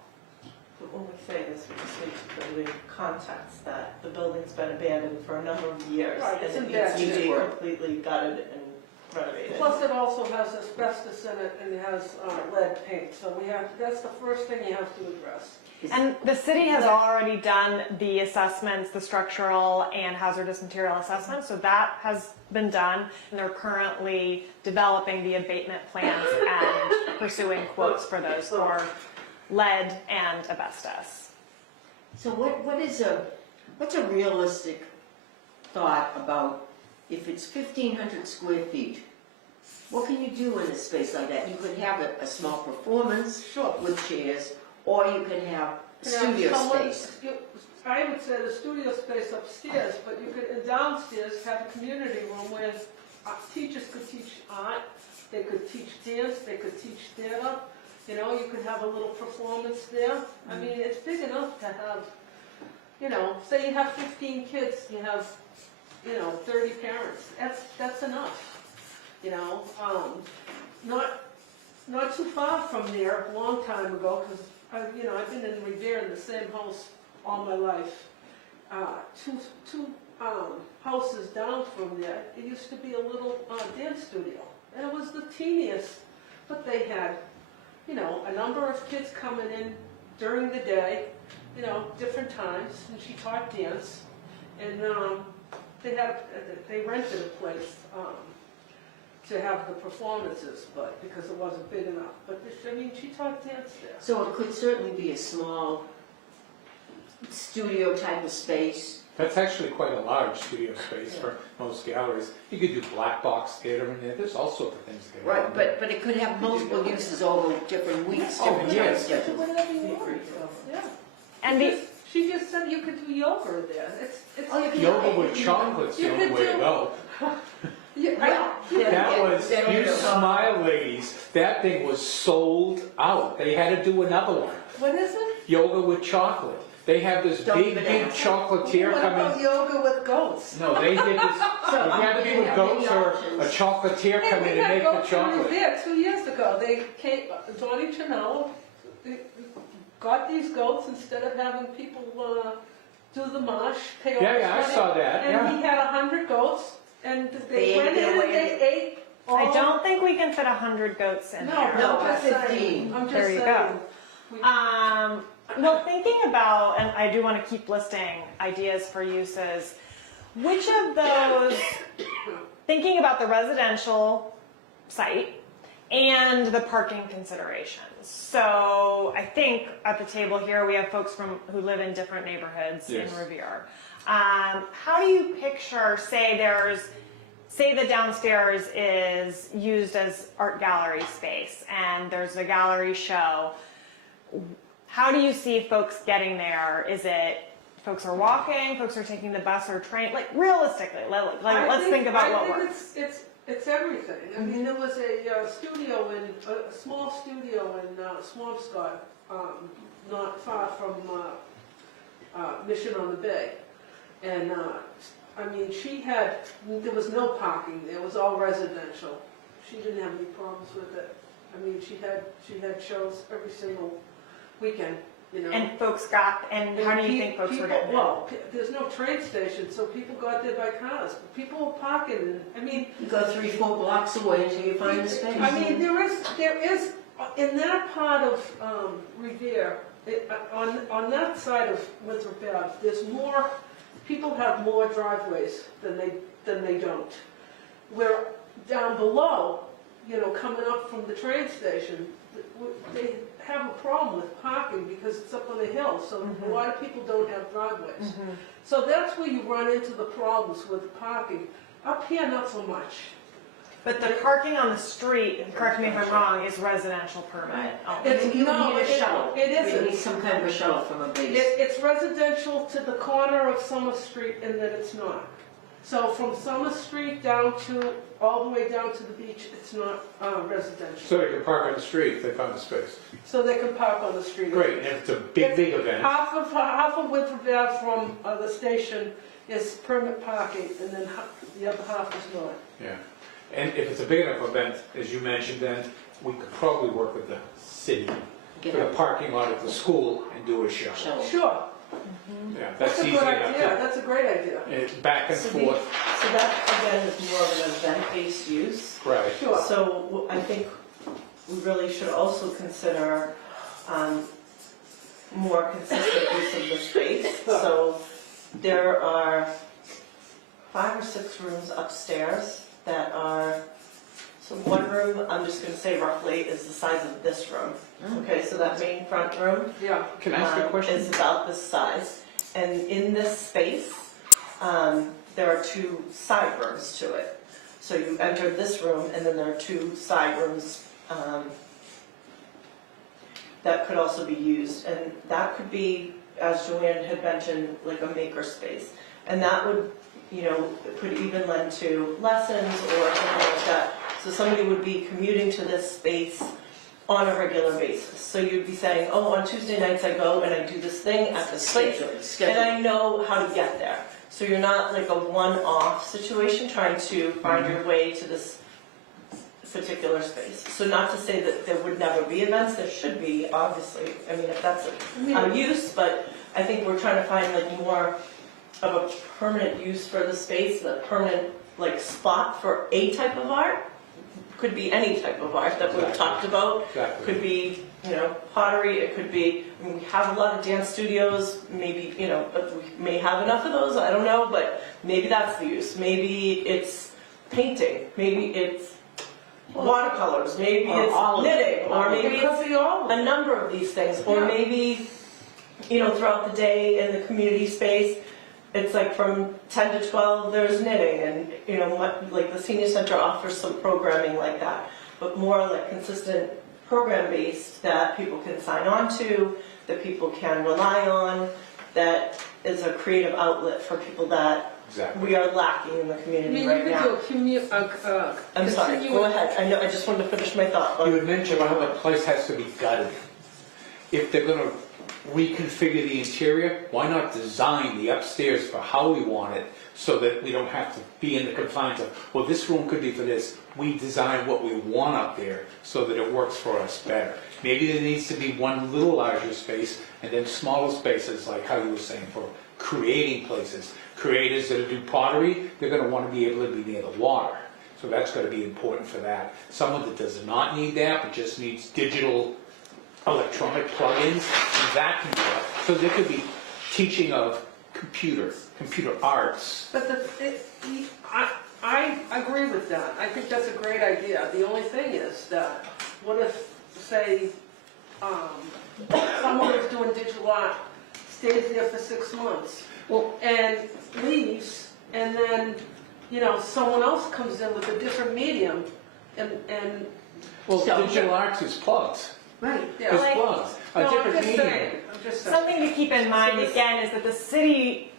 But when we say this, we just need to put it in context that the building's been abandoned for a number of years. Right, it's and in it needs bad to be shape. completely gutted and renovated. Plus, it also has asbestos in it and it has lead paint, so that's the first thing you have to address. And the city has already done the assessments, the structural and hazardous material assessments, so that has been done. And they're currently developing the abatement plans and pursuing quotes for those for lead and asbestos. So what's a realistic thought about if it's 1,500 square feet? What can you do in a space like that? You could have a small performance Sure. with chairs, or you can have a Yeah, studio someone- space. I would say the studio space upstairs, but you could, downstairs, have a community room where teachers could teach art, they could teach dance, they could teach theater. You could have a little performance there. I mean, it's big enough to have, say you have 15 kids, you have, 30 parents. That's enough. Not too far from there, a long time ago, because I've been in Revere in the same house all my life. Two houses down from there, it used to be a little dance studio. And it was the teeniest, but they had, a number of kids coming in during the day, different times, and she taught dance. And they rented a place to have the performances, but because it wasn't big enough. But she taught dance there. So it could certainly be a small studio type of space. That's actually quite a large studio space for most galleries. You could do black box theater in there, there's all sorts of things there. Right, but it could have multiple uses over different weeks, Oh, different yes. time Do schedules. whatever you want. Yeah. And She just said you could do yoga there. Oh, you can- Yoga with chocolate's the You only could way to do- go. That was, you smile ladies, that thing was sold out. They had to do another one. What is it? Yoga with chocolate. They have this Don't big, even big ask. chocolatier What about come in. yoga with goats? No, they did this, it had to be with goats or a chocolatier come in and make the chocolate. There 2 years ago, they came, Donnie Chanel got these goats instead of having people do the marsh, pay all this Yeah, I money. saw that, yeah. And he had 100 goats, and They they ate went their in and way they ate all. I don't think we can fit 100 goats in No, here. No, I'm just saying. 15. I'm just There you saying. go. Well, thinking about, and I do want to keep listing ideas for uses, which of those, thinking about the residential site and the parking considerations. So I think at the table here we have folks who live in different neighborhoods Yes. in Revere. How do you picture, say the downstairs is used as art gallery space and there's a gallery show. How do you see folks getting there? Is it folks are walking, folks are taking the bus or train? Like realistically, let's think about what works. It's everything. I mean, there was a studio a small studio in Swampscott, not far from Mission on the Bay. And, I mean, there was no parking there, it was all residential. She didn't have any problems with it. I mean, she had shows every single weekend, you know. And how do you think folks were getting there? Well, there's no train station, so people got there by cars. But people were parking, and I mean, You go 3-4 blocks away until you find a space. I mean, there is in that part of Revere, on that side of Winthrop Ave, there's more. People have more driveways than they don't. Where down below, you know, coming up from the train station, they have a problem with parking because it's up on a hill, so a lot of people don't have driveways. So that's where you run into the problems with parking. Up here, not so much. But the parking on the street, correct me if I'm wrong, is residential permit. You need a shuttle. It You isn't. need some kind of a shuttle from a base. It's residential to the corner of Summer Street, and then it's not. So from Summer Street all the way down to the beach, it's not residential. So they can park on the street if they found a space. So they can park on the street. Great, and if it's a big event. Half of Winthrop Ave from the station is permit parking, and then the other half is not. Yeah, and if it's a big enough event, as you mentioned, then we could probably work with the city for the parking lot at the school and do a show. Shuttle. Sure, Yeah, that's that's a easy good enough. idea, that's a great idea. It's back and forth, So that, again, is more of an event-based use. right. Sure. So I think we really should also consider more consistent use of the space. So there are 5 or 6 rooms upstairs that are, so one room, I'm just gonna say roughly, is the size of this room. Okay, so that main front room Yeah, Can I ask you a question? is about this size. And in this space, there are 2 side rooms to it. So you enter this room, and then there are 2 side rooms that could also be used. And that could be, as Joanne had mentioned, like a maker space. And that would, you know, could even lend to lessons or something like that. So somebody would be commuting to this space on a regular basis. So you'd be saying, oh, on Tuesday nights I go and I do this thing at this space. And I know how to get there. So you're not like a one-off situation trying to find your way to this particular space. So not to say that there would never be events, there should be, obviously. I mean, if that's a use, but I think we're trying to find like more of a permanent use for the space, a permanent like spot for a type of art. Could be any type of art that we've talked about. Exactly. Could be, you know, pottery, it could be, I mean, we have a lot of dance studios, maybe, you know, we may have enough of those, I don't know, but maybe that's the use. Maybe it's painting, maybe it's watercolors, maybe Or it's all of it. knitting, or maybe it could it's be all of it. a number of these things, or Yeah. maybe, you know, throughout the day in the community space, it's like from 10 to 12, there's knitting, and, you know, like the senior center offers some programming like that, but more like consistent program-based that people can sign on to, that people can rely on, that is a creative outlet for people that Exactly. we are lacking in the I community mean, you right could now. do a I'm sorry, go ahead, I know, I just wanted to finish my thought. You had mentioned how the place has to be gutted. If they're gonna reconfigure the interior, why not design the upstairs for how we want it so that we don't have to be in the confines of, well, this room could be for this. We design what we want up there so that it works for us better. Maybe there needs to be one little larger space and then smaller spaces, like how you were saying, for creating places. Creators that do pottery, they're gonna wanna be able to be near the water. So that's gonna be important for that. Someone that does not need that, but just needs digital electronic plugins, that can be it. So there could be teaching of computer arts. But I agree with that. I think that's a great idea. The only thing is that, what if, say, someone who's doing digital art stays there for 6 months and leaves, and then, you know, someone else comes in with a different medium, and Well, So- digital arts is plugs. Right. yeah. It's Like- plugs. A No, I'm different just medium. saying, I'm just saying. Something to keep in mind again is that the city,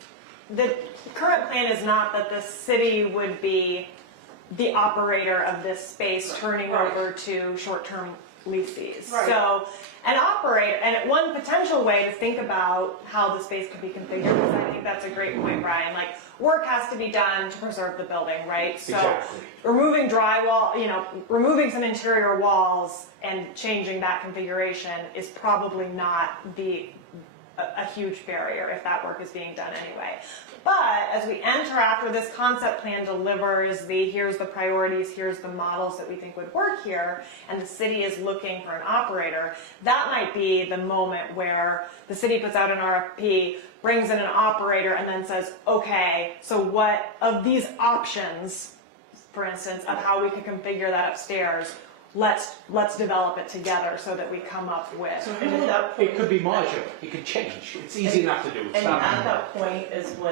the current plan is not that the city would be the operator of this space turning Right. over to short-term leases. Right. So an operator, and one potential way to think about how the space could be configured, because I think that's a great point, Brian, like work has to be done to preserve the building, right? So Exactly. removing drywall, removing some interior walls and changing that configuration is probably not a huge barrier if that work is being done anyway. But as we enter after this concept plan delivers here's the priorities, here's the models that we think would work here, and the city is looking for an operator, that might be the moment where the city puts out an RFP, brings in an operator, and then says, okay, so what of these options, for instance, of how we could configure that upstairs, let's develop it together so that we come up with. And at that point, It could be modular, it could change, it's easy enough to do. It's and not- at that point is when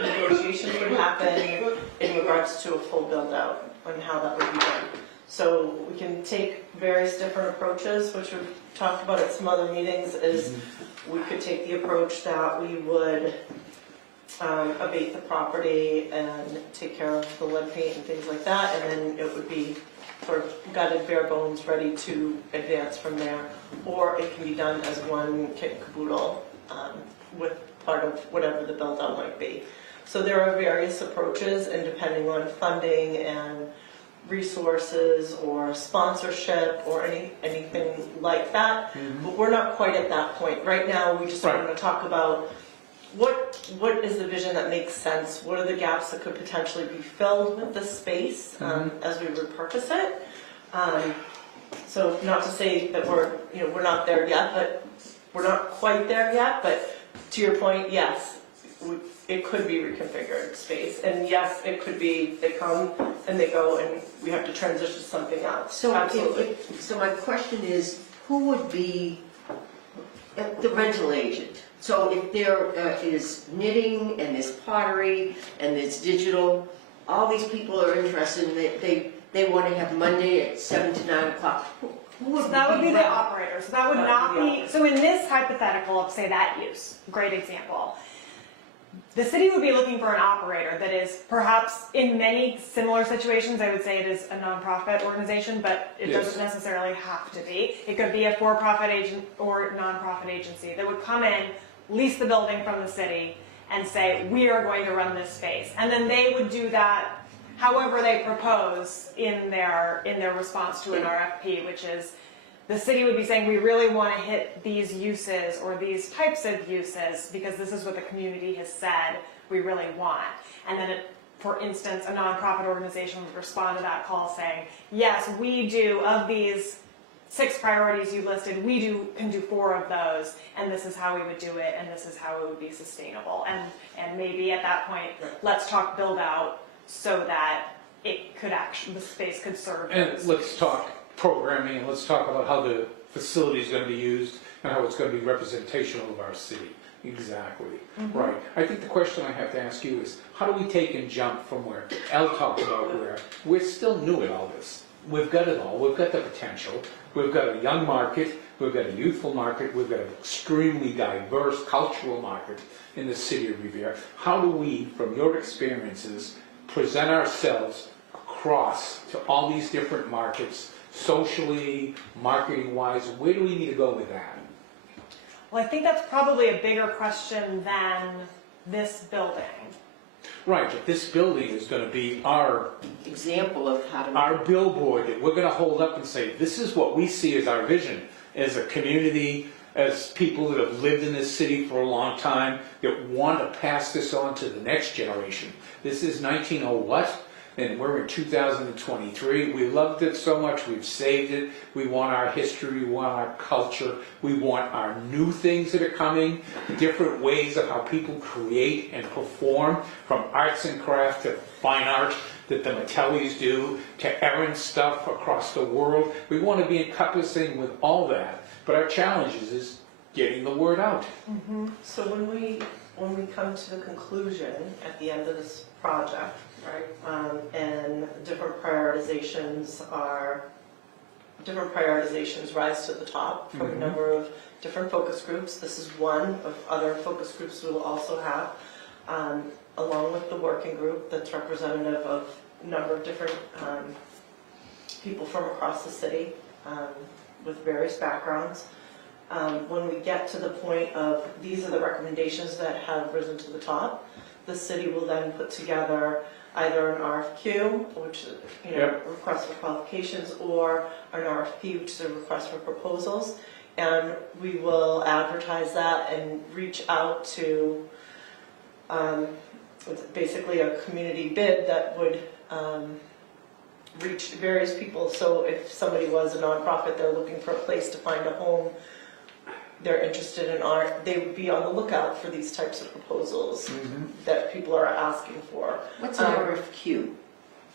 negotiations would happen in regards to a full build out on how that would be done. So we can take various different approaches, which we've talked about at some other meetings, is we could take the approach that we would abate the property and take care of the lead paint and things like that, and then it would be sort of gutted, bare bones, ready to advance from there. Or it can be done as one kit and caboodle with part of whatever the build out might be. So there are various approaches, and depending on funding and resources or sponsorship or anything like that, but we're not quite at that point. Right now, we just Right. want to talk about what is the vision that makes sense? What are the gaps that could potentially be filled with this space as we repurpose it? So not to say that we're not there yet, but we're not quite there yet. But to your point, yes, it could be reconfigured space, and yes, it could be they come and they go, and we have to transition to something else. So, Absolutely. so my question is, who would be the rental agent? So if there is knitting and there's pottery and there's digital, all these people are interested and they want to have Monday at 7 to 9 o'clock. Who would So that would be the rent- operator. So that would That not would be the be, operator. so in this hypothetical of say that use, great example. The city would be looking for an operator that is perhaps in many similar situations, I would say it is a nonprofit organization, but it Yes. doesn't necessarily have to be. It could be a for-profit agent or nonprofit agency that would come in, lease the building from the city, and say, we are going to run this space. And then they would do that however they propose in their response to an RFP, which is the city would be saying, we really want to hit these uses or these types of uses because this is what the community has said we really want. And then, for instance, a nonprofit organization would respond to that call saying, yes, we do, of these 6 priorities you listed, we can do 4 of those, and this is how we would do it, and this is how it would be sustainable. And maybe at that point, let's talk build out so that it could actually, the space could serve And those. let's talk programming, and let's talk about how the facility is going to be used and how it's going to be representational of our city. Exactly, right. I think the question I have to ask you is, how do we take and jump from where Elle talked about where we're still new at all this? We've got it all, we've got the potential, we've got a young market, we've got a youthful market, we've got an extremely diverse cultural market in the city of Revere. How do we, from your experiences, present ourselves across to all these different markets, socially, marketing-wise? Where do we need to go with that? Well, I think that's probably a bigger question than this building. Right, but this building is going to be our Example of how to. our billboard that we're going to hold up and say, this is what we see as our vision, as a community, as people that have lived in this city for a long time, that want to pass this on to the next generation. This is 1900 what? And we're in 2023. We loved it so much, we've saved it. We want our history, we want our culture, we want our new things that are coming, different ways of how people create and perform, from arts and craft to fine art that the Mattellis do, to errand stuff across the world. We want to be encompassing with all that, but our challenge is getting the word out. So when we come to the conclusion at the end of this project, right, and different prioritizations rise to the top from a number of different focus groups. This is one of other focus groups we will also have, along with the working group that's representative of number of different people from across the city with various backgrounds. When we get to the point of these are the recommendations that have risen to the top, the city will then put together either an RFQ, which is, request for qualifications, or an RFP, which is a request for proposals. And we will advertise that and reach out to it's basically a community bid that would reach various people. So if somebody was a nonprofit, they're looking for a place to find a home, they're interested in art, they would be on the lookout for these types of proposals that people are asking for. What's an RFQ?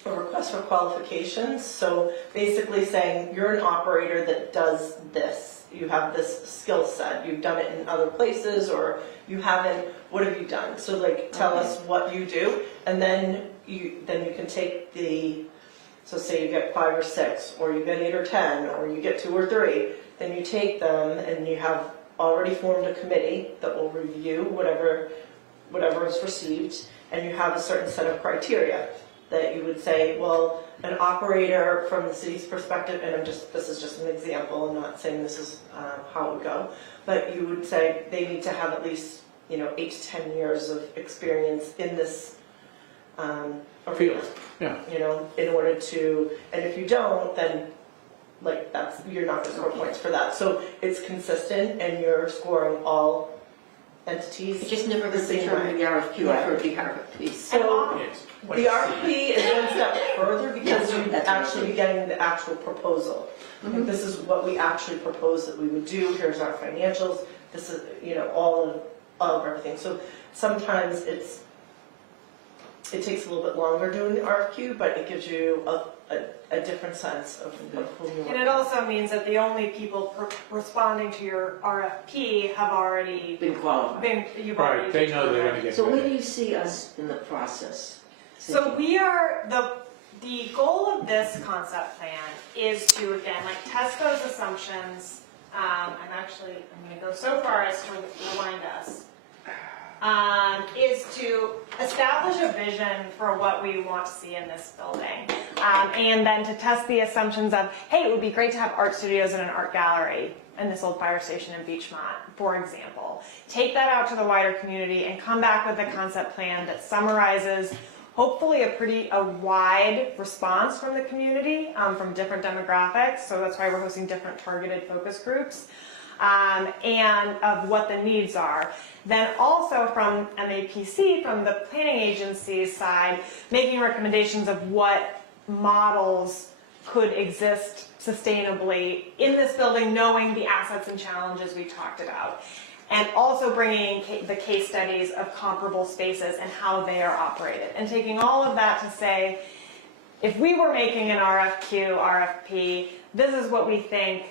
A request for qualifications. So basically saying you're an operator that does this. You have this skill set. You've done it in other places, or you haven't. What have you done? So like, tell us what you do, and then you can take the. So say you get 5 or 6, or you get 8 or 10, or you get 2 or 3. Then you take them, and you have already formed a committee that will review whatever is received, and you have a certain set of criteria that you would say, well, an operator from the city's perspective, and this is just an example, I'm not saying this is how it would go, but you would say they need to have at least 8 to 10 years of experience in this Field, yeah. In order to, and if you don't, then like you're not going to score points for that. So it's consistent, and you're scoring all entities. I just never heard the term the RFQ. I've heard the RFP. So the RFP is one step further because you actually be getting the actual proposal. Like, this is what we actually propose that we would do. Here's our financials. This is all of everything. So sometimes it takes a little bit longer doing the RFQ, but it gives you a different sense of who you are. And it also means that the only people responding to your RFP have already Been qualified. Right, they know they're going to get So where better. do you see us in the process? So we are, the goal of this concept plan is to, again, like test those assumptions. I'm going to go so far as to remind us. Is to establish a vision for what we want to see in this building. And then to test the assumptions of, hey, it would be great to have art studios and an art gallery in this old fire station in Beachmont, for example. Take that out to the wider community and come back with a concept plan that summarizes hopefully a wide response from the community, from different demographics. So that's why we're hosting different targeted focus groups. And of what the needs are. Then also from MAPC, from the planning agency's side, making recommendations of what models could exist sustainably in this building, knowing the assets and challenges we talked about. And also bringing the case studies of comparable spaces and how they are operated. And taking all of that to say, if we were making an RFQ, RFP, this is what we think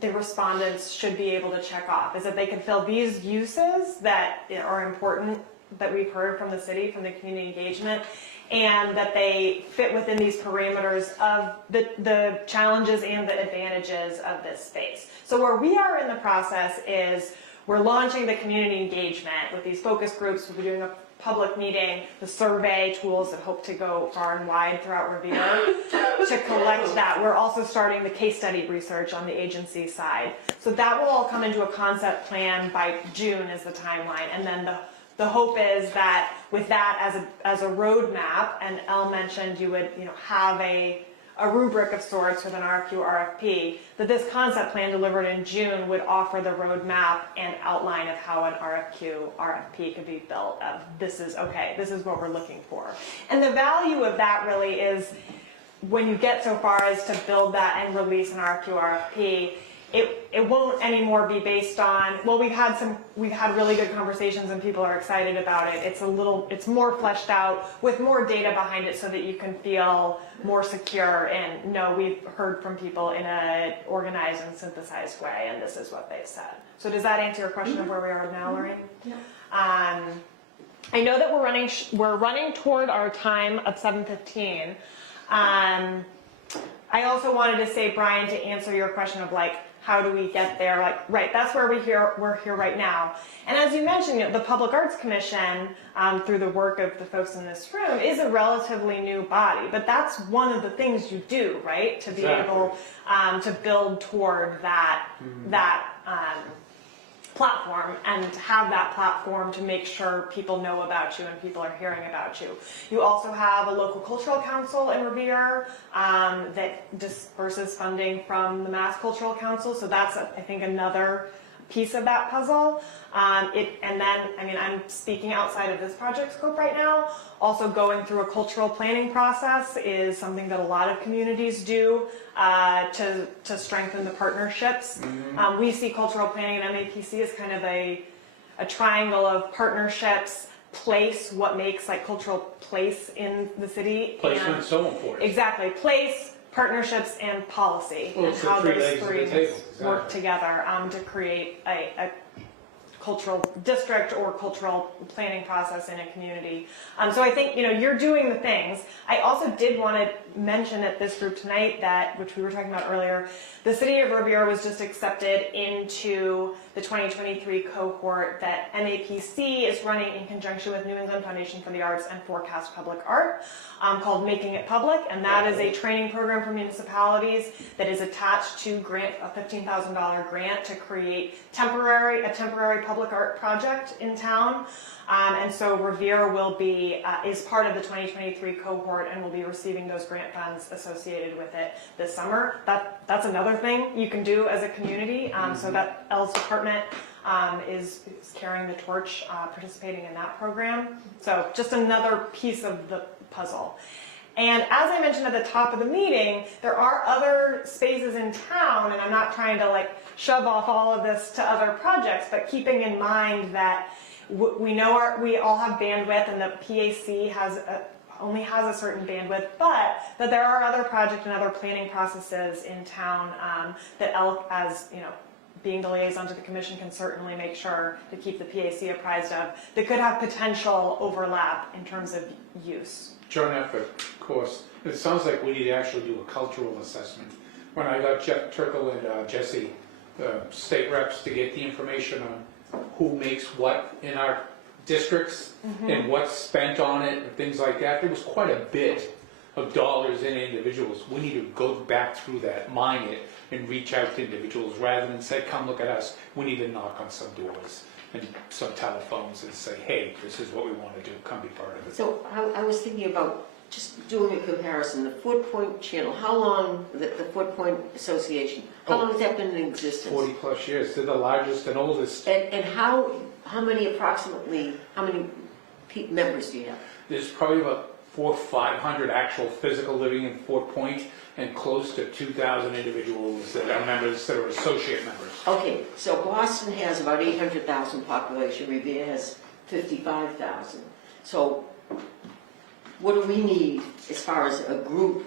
the respondents should be able to check off, is that they can fill these uses that are important that we've heard from the city, from the community engagement, and that they fit within these parameters of the challenges and the advantages of this space. So where we are in the process is we're launching the community engagement with these focus groups. We'll be doing a public meeting, the survey tools that hope to go far and wide throughout Revere to collect that. We're also starting the case study research on the agency side. So that will all come into a concept plan by June is the timeline. And then the hope is that with that as a roadmap, and Elle mentioned you would have a rubric of sorts with an RFQ, RFP, that this concept plan delivered in June would offer the roadmap and outline of how an RFQ, RFP could be built. This is what we're looking for. And the value of that really is when you get so far as to build that and release an RFQ, RFP, it won't anymore be based on, well, we've had really good conversations and people are excited about it. It's more fleshed out with more data behind it so that you can feel more secure and know we've heard from people in an organized and synthesized way, and this is what they've said. So does that answer your question of where we are now, Lorraine? Yeah. I know that we're running toward our time of 7:15. I also wanted to say, Brian, to answer your question of how do we get there? Like, right, that's where we're here right now. And as you mentioned, the Public Arts Commission, through the work of the folks in this room, is a relatively new body, but that's one of the things you do, right? To be able to build toward that, platform, and to have that platform to make sure people know about you and people are hearing about you. You also have a local cultural council in Revere that disperses funding from the Mass Cultural Council, so that's, I think, another piece of that puzzle. And then, I mean, I'm speaking outside of this project scope right now. Also, going through a cultural planning process is something that a lot of communities do to strengthen the partnerships. We see cultural planning and MAPC as kind of a triangle of partnerships, place, what makes like cultural place in the city. Placement is so important. Exactly, place, partnerships, and policy, Well, and it's the how three those legs of the three table, work exactly. together to create a cultural district or cultural planning process in a community. So I think, you're doing the things. I also did want to mention at this group tonight that, which we were talking about earlier, the city of Revere was just accepted into the 2023 cohort that MAPC is running in conjunction with New England Foundation for the Arts and Forecast Public Art, called Making It Public, and that is a training program for municipalities that is attached to a $15,000 grant to create a temporary public art project in town. And so Revere is part of the 2023 cohort and will be receiving those grant funds associated with it this summer. That's another thing you can do as a community. So that Elle's department is carrying the torch, participating in that program. So just another piece of the puzzle. And as I mentioned at the top of the meeting, there are other spaces in town, and I'm not trying to like shove off all of this to other projects, but keeping in mind that we know we all have bandwidth, and the PAC only has a certain bandwidth, but that there are other project and other planning processes in town that Elle, as being the liaison to the commission, can certainly make sure to keep the PAC apprised of that could have potential overlap in terms of use. Joint effort, of course. It sounds like we need to actually do a cultural assessment. When I got Jeff Turkle and Jesse, the state reps, to get the information on who makes what in our districts and what's spent on it and things like that, there was quite a bit of dollars in individuals. We need to go back through that, mine it, and reach out to individuals rather than say, come look at us. We need to knock on some doors and some telephones and say, hey, this is what we want to do, come be part of it. So I was thinking about just doing a comparison. The Fort Point Channel, how long, the Fort Point Association, how long has that been in existence? 40 plus years. They're the largest and oldest. And how many members do you have? There's probably about 400 or 500 actual physical living in Fort Point, and close to 2,000 individuals that are members, that are associate members. Okay, so Boston has about 800,000 population, Revere has 55,000. So what do we need as far as a group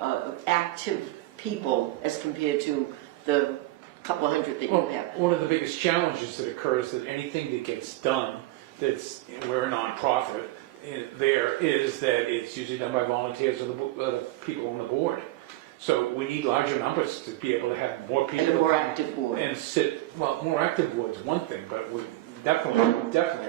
of active people as compared to the couple of hundred that you have? One of the biggest challenges that occurs that anything that gets done, we're a nonprofit, there is that it's usually done by volunteers or the people on the board. So we need larger numbers to be able to have more people. And a more active board. And sit, more active board is one thing, but we definitely,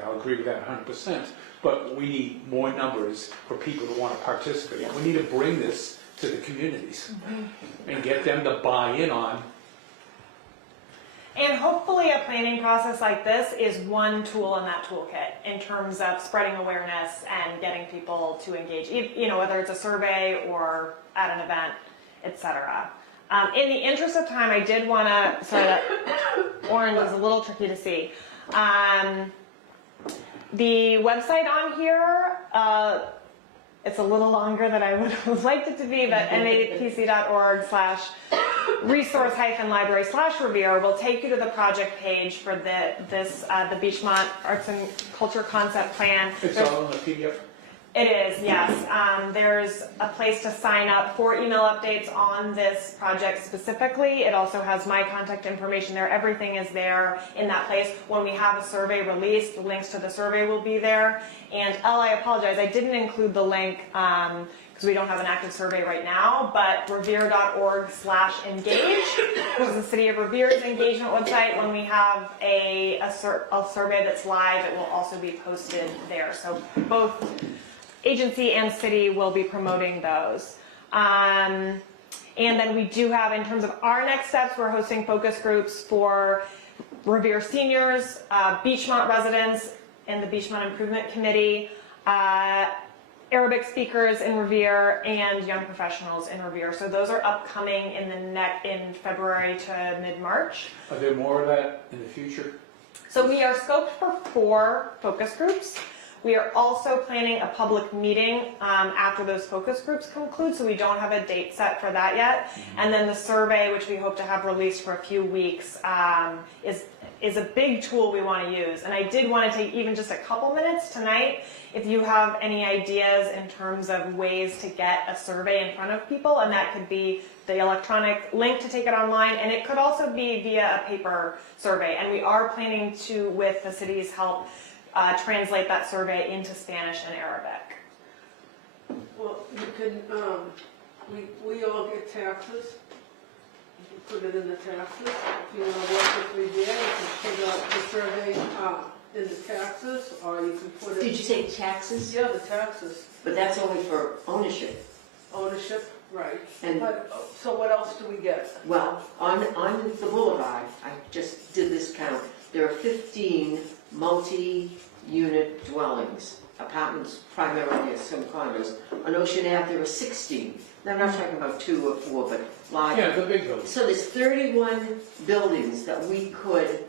I'll agree with that 100%. But we need more numbers for people to want to participate. Yes. We need to bring this to the communities and get them to buy in on. And hopefully a planning process like this is one tool in that toolkit in terms of spreading awareness and getting people to engage, whether it's a survey or at an event, etc. In the interest of time, I did want to, sorry, that orange is a little tricky to see. The website on here, it's a little longer than I would have liked it to be, but mapc.org/resource-library/Revere will take you to the project page for the Beachmont Arts and Culture Concept Plan. It's all in the PDF. It is, yes. There's a place to sign up for email updates on this project specifically. It also has my contact information there. Everything is there in that place. When we have a survey released, the links to the survey will be there. And Elle, I apologize, I didn't include the link because because we don't have an active survey right now, but revere.org/engage is the City of Revere's engagement website. When we have a survey that's live, it will also be posted there. So both agency and city will be promoting those. And then we do have, in terms of our next steps, we're hosting focus groups for Revere seniors, Beachmont residents, and the Beachmont Improvement Committee, Arabic speakers in Revere, and young professionals in Revere. So those are upcoming in February to mid-March. Are there more of that in the future? So we are scoped for 4 focus groups. We are also planning a public meeting after those focus groups conclude, so we don't have a date set for that yet. And then the survey, which we hope to have released for a few weeks, is a big tool we want to use. And I did want to take even just a couple minutes tonight if you have any ideas in terms of ways to get a survey in front of people, and that could be the electronic link to take it online, and it could also be via a paper survey. And we are planning to, with the city's help, translate that survey into Spanish and Arabic. Well, you can, we all get taxes. You can put it in the taxes. If you want to work with Revere, you can put the survey in the taxes, or you can put it. Did you say taxes? Yeah, the taxes. But that's only for ownership. Ownership, right. And- But, so what else do we get? Well, on the boulevard, I just did this count, there are 15 multi-unit dwellings, apartments primarily, some condos. On Ocean Ave, there are 16. Now, I'm not talking about 2 or 4, but larger. Yeah, the big building. So there's 31 buildings that we could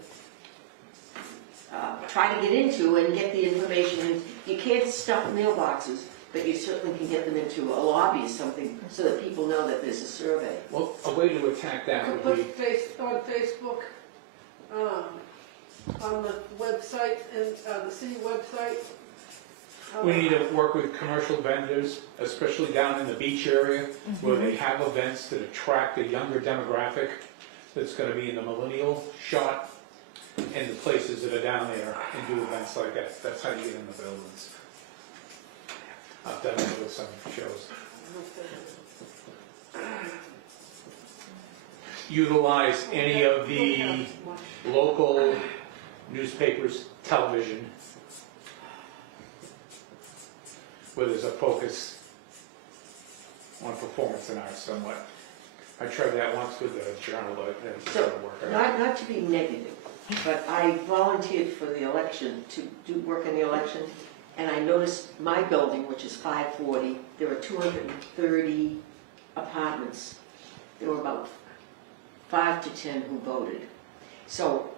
try to get into and get the information in. You can't stuff mailboxes, but you certainly can get them into a lobby or something so that people know that there's a survey. Well, a way to attack that Could would put be, on Facebook, on the website, and the city website. we need to work with commercial vendors, especially down in the beach area, where they have events that attract a younger demographic that's gonna be in the millennial shot, and the places that are down there and do events like that. That's how you get in the buildings. I've done it with some shows. Utilize any of the local newspapers, television, where there's a focus on performance and arts somewhat. I tried that once with the journal, but it didn't work out. Not to be negative, but I volunteered for the election to do work in the election, and I noticed my building, which is 540, there were 230 apartments. There were about 5 to 10 who voted. So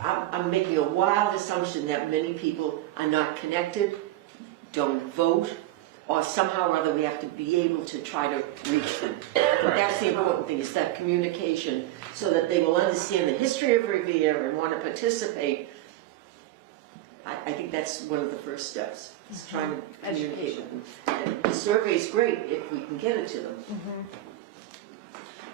I'm making a wild assumption that many people are not connected, don't vote, or somehow or other we have to be able to try to reach them. But that's the important thing, is that communication, so that they will understand the history of Revere and want to participate. I think that's one of the first steps, is trying to communicate with them. And the survey's great if we can get it to them.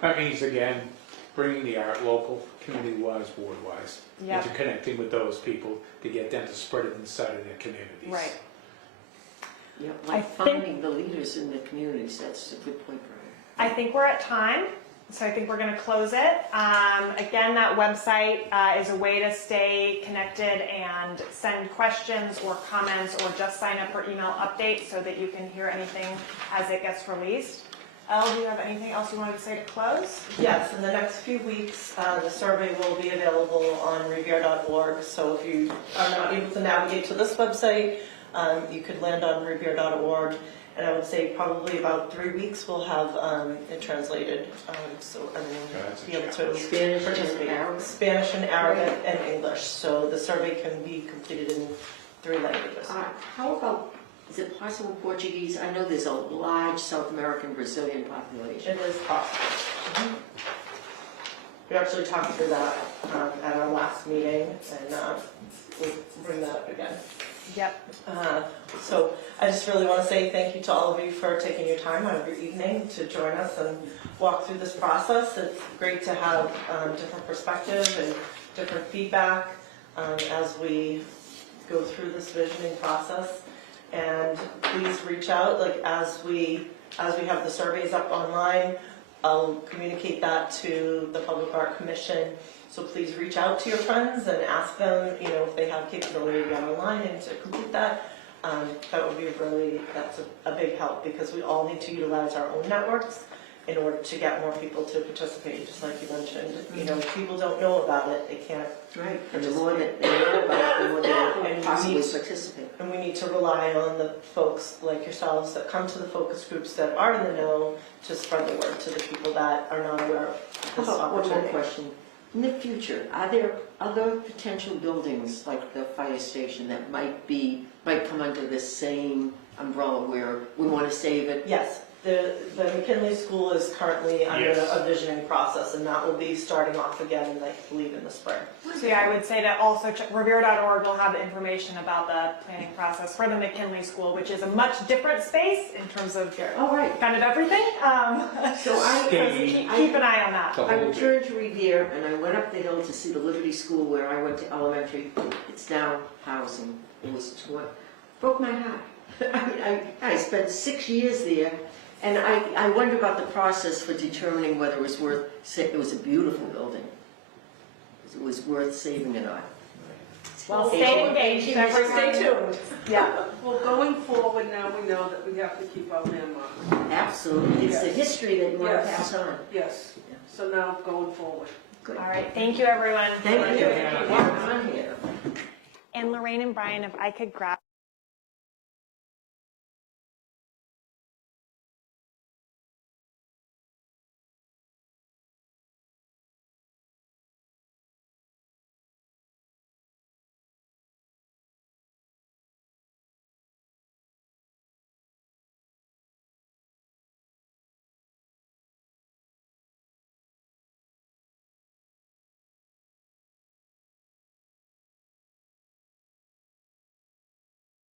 That means, again, bringing the art local, community-wise, ward-wise, Yep. into connecting with those people to get them to spread it inside of their communities. Right. Yeah, I like think- finding the leaders in the communities, that's a good point, Brian. I think we're at time, so I think we're going to close it. Again, that website is a way to stay connected and send questions or comments, or just sign up for email updates so that you can hear anything as it gets released. Elle, do you have anything else you wanted to say to close? Yes, in the next few weeks, the survey will be available on revere.org. So if you are not able to navigate to this website, you could land on revere.org. And I would say probably about 3 weeks we'll have it translated, so everyone That's a will be able to Spanish and participate. Arabic. Spanish and Arabic and English. So the survey can be completed in 3 languages. How about, is it possible Portuguese? I know there's a large South American Brazilian population. It is possible. We actually talked through that at our last meeting, and we'll bring that up again. Yep. So I just really want to say thank you to all of you for taking your time out of your evening to join us and walk through this process. It's great to have different perspective and different feedback as we go through this visioning process. And please reach out, like, as we as we have the surveys up online, I'll communicate that to the Public Art Commission. So please reach out to your friends and ask them, if they have capability to get online and to complete that. That would be that's a big help, because we all need to utilize our own networks in order to get more people to participate, just like you mentioned. If people don't know about it, they can't. Right, and the more that they know about it, the more they will And possibly we need- participate. And we need to rely on the folks like yourselves that come to the focus groups that are in the know to spread the word to the people that are not aware of How this about one more opportunity. question? In the future, are there other potential buildings like the fire station that might come under the same umbrella where we want to save it? Yes, the McKinley School is currently under Yes. a visioning process, and that will be starting off again, I believe, in the spring. So yeah, I would say to also check Revere.org will have the information about the planning process for the McKinley School, which is a much different space in terms of All right, kind of everything. so Keep an eye on that. The I whole returned to Revere and I went up the hill to see the Liberty School where I went to elementary. It's now housing. It was broke my heart. I spent 6 years there, and I wonder about the process for determining whether it was it was a beautiful building. It was worth saving or not. Well, stay engaged, everyone. Stay tuned. Yeah. Well, going forward now, we know that we have to keep our landmarks. Absolutely. It's the Yes. history that you want to Yes. pass on. Yes, so now going forward. Good. All right. Thank you, everyone. Thank you. Thank you. You're on here. And Lorraine and Brian, if I could grab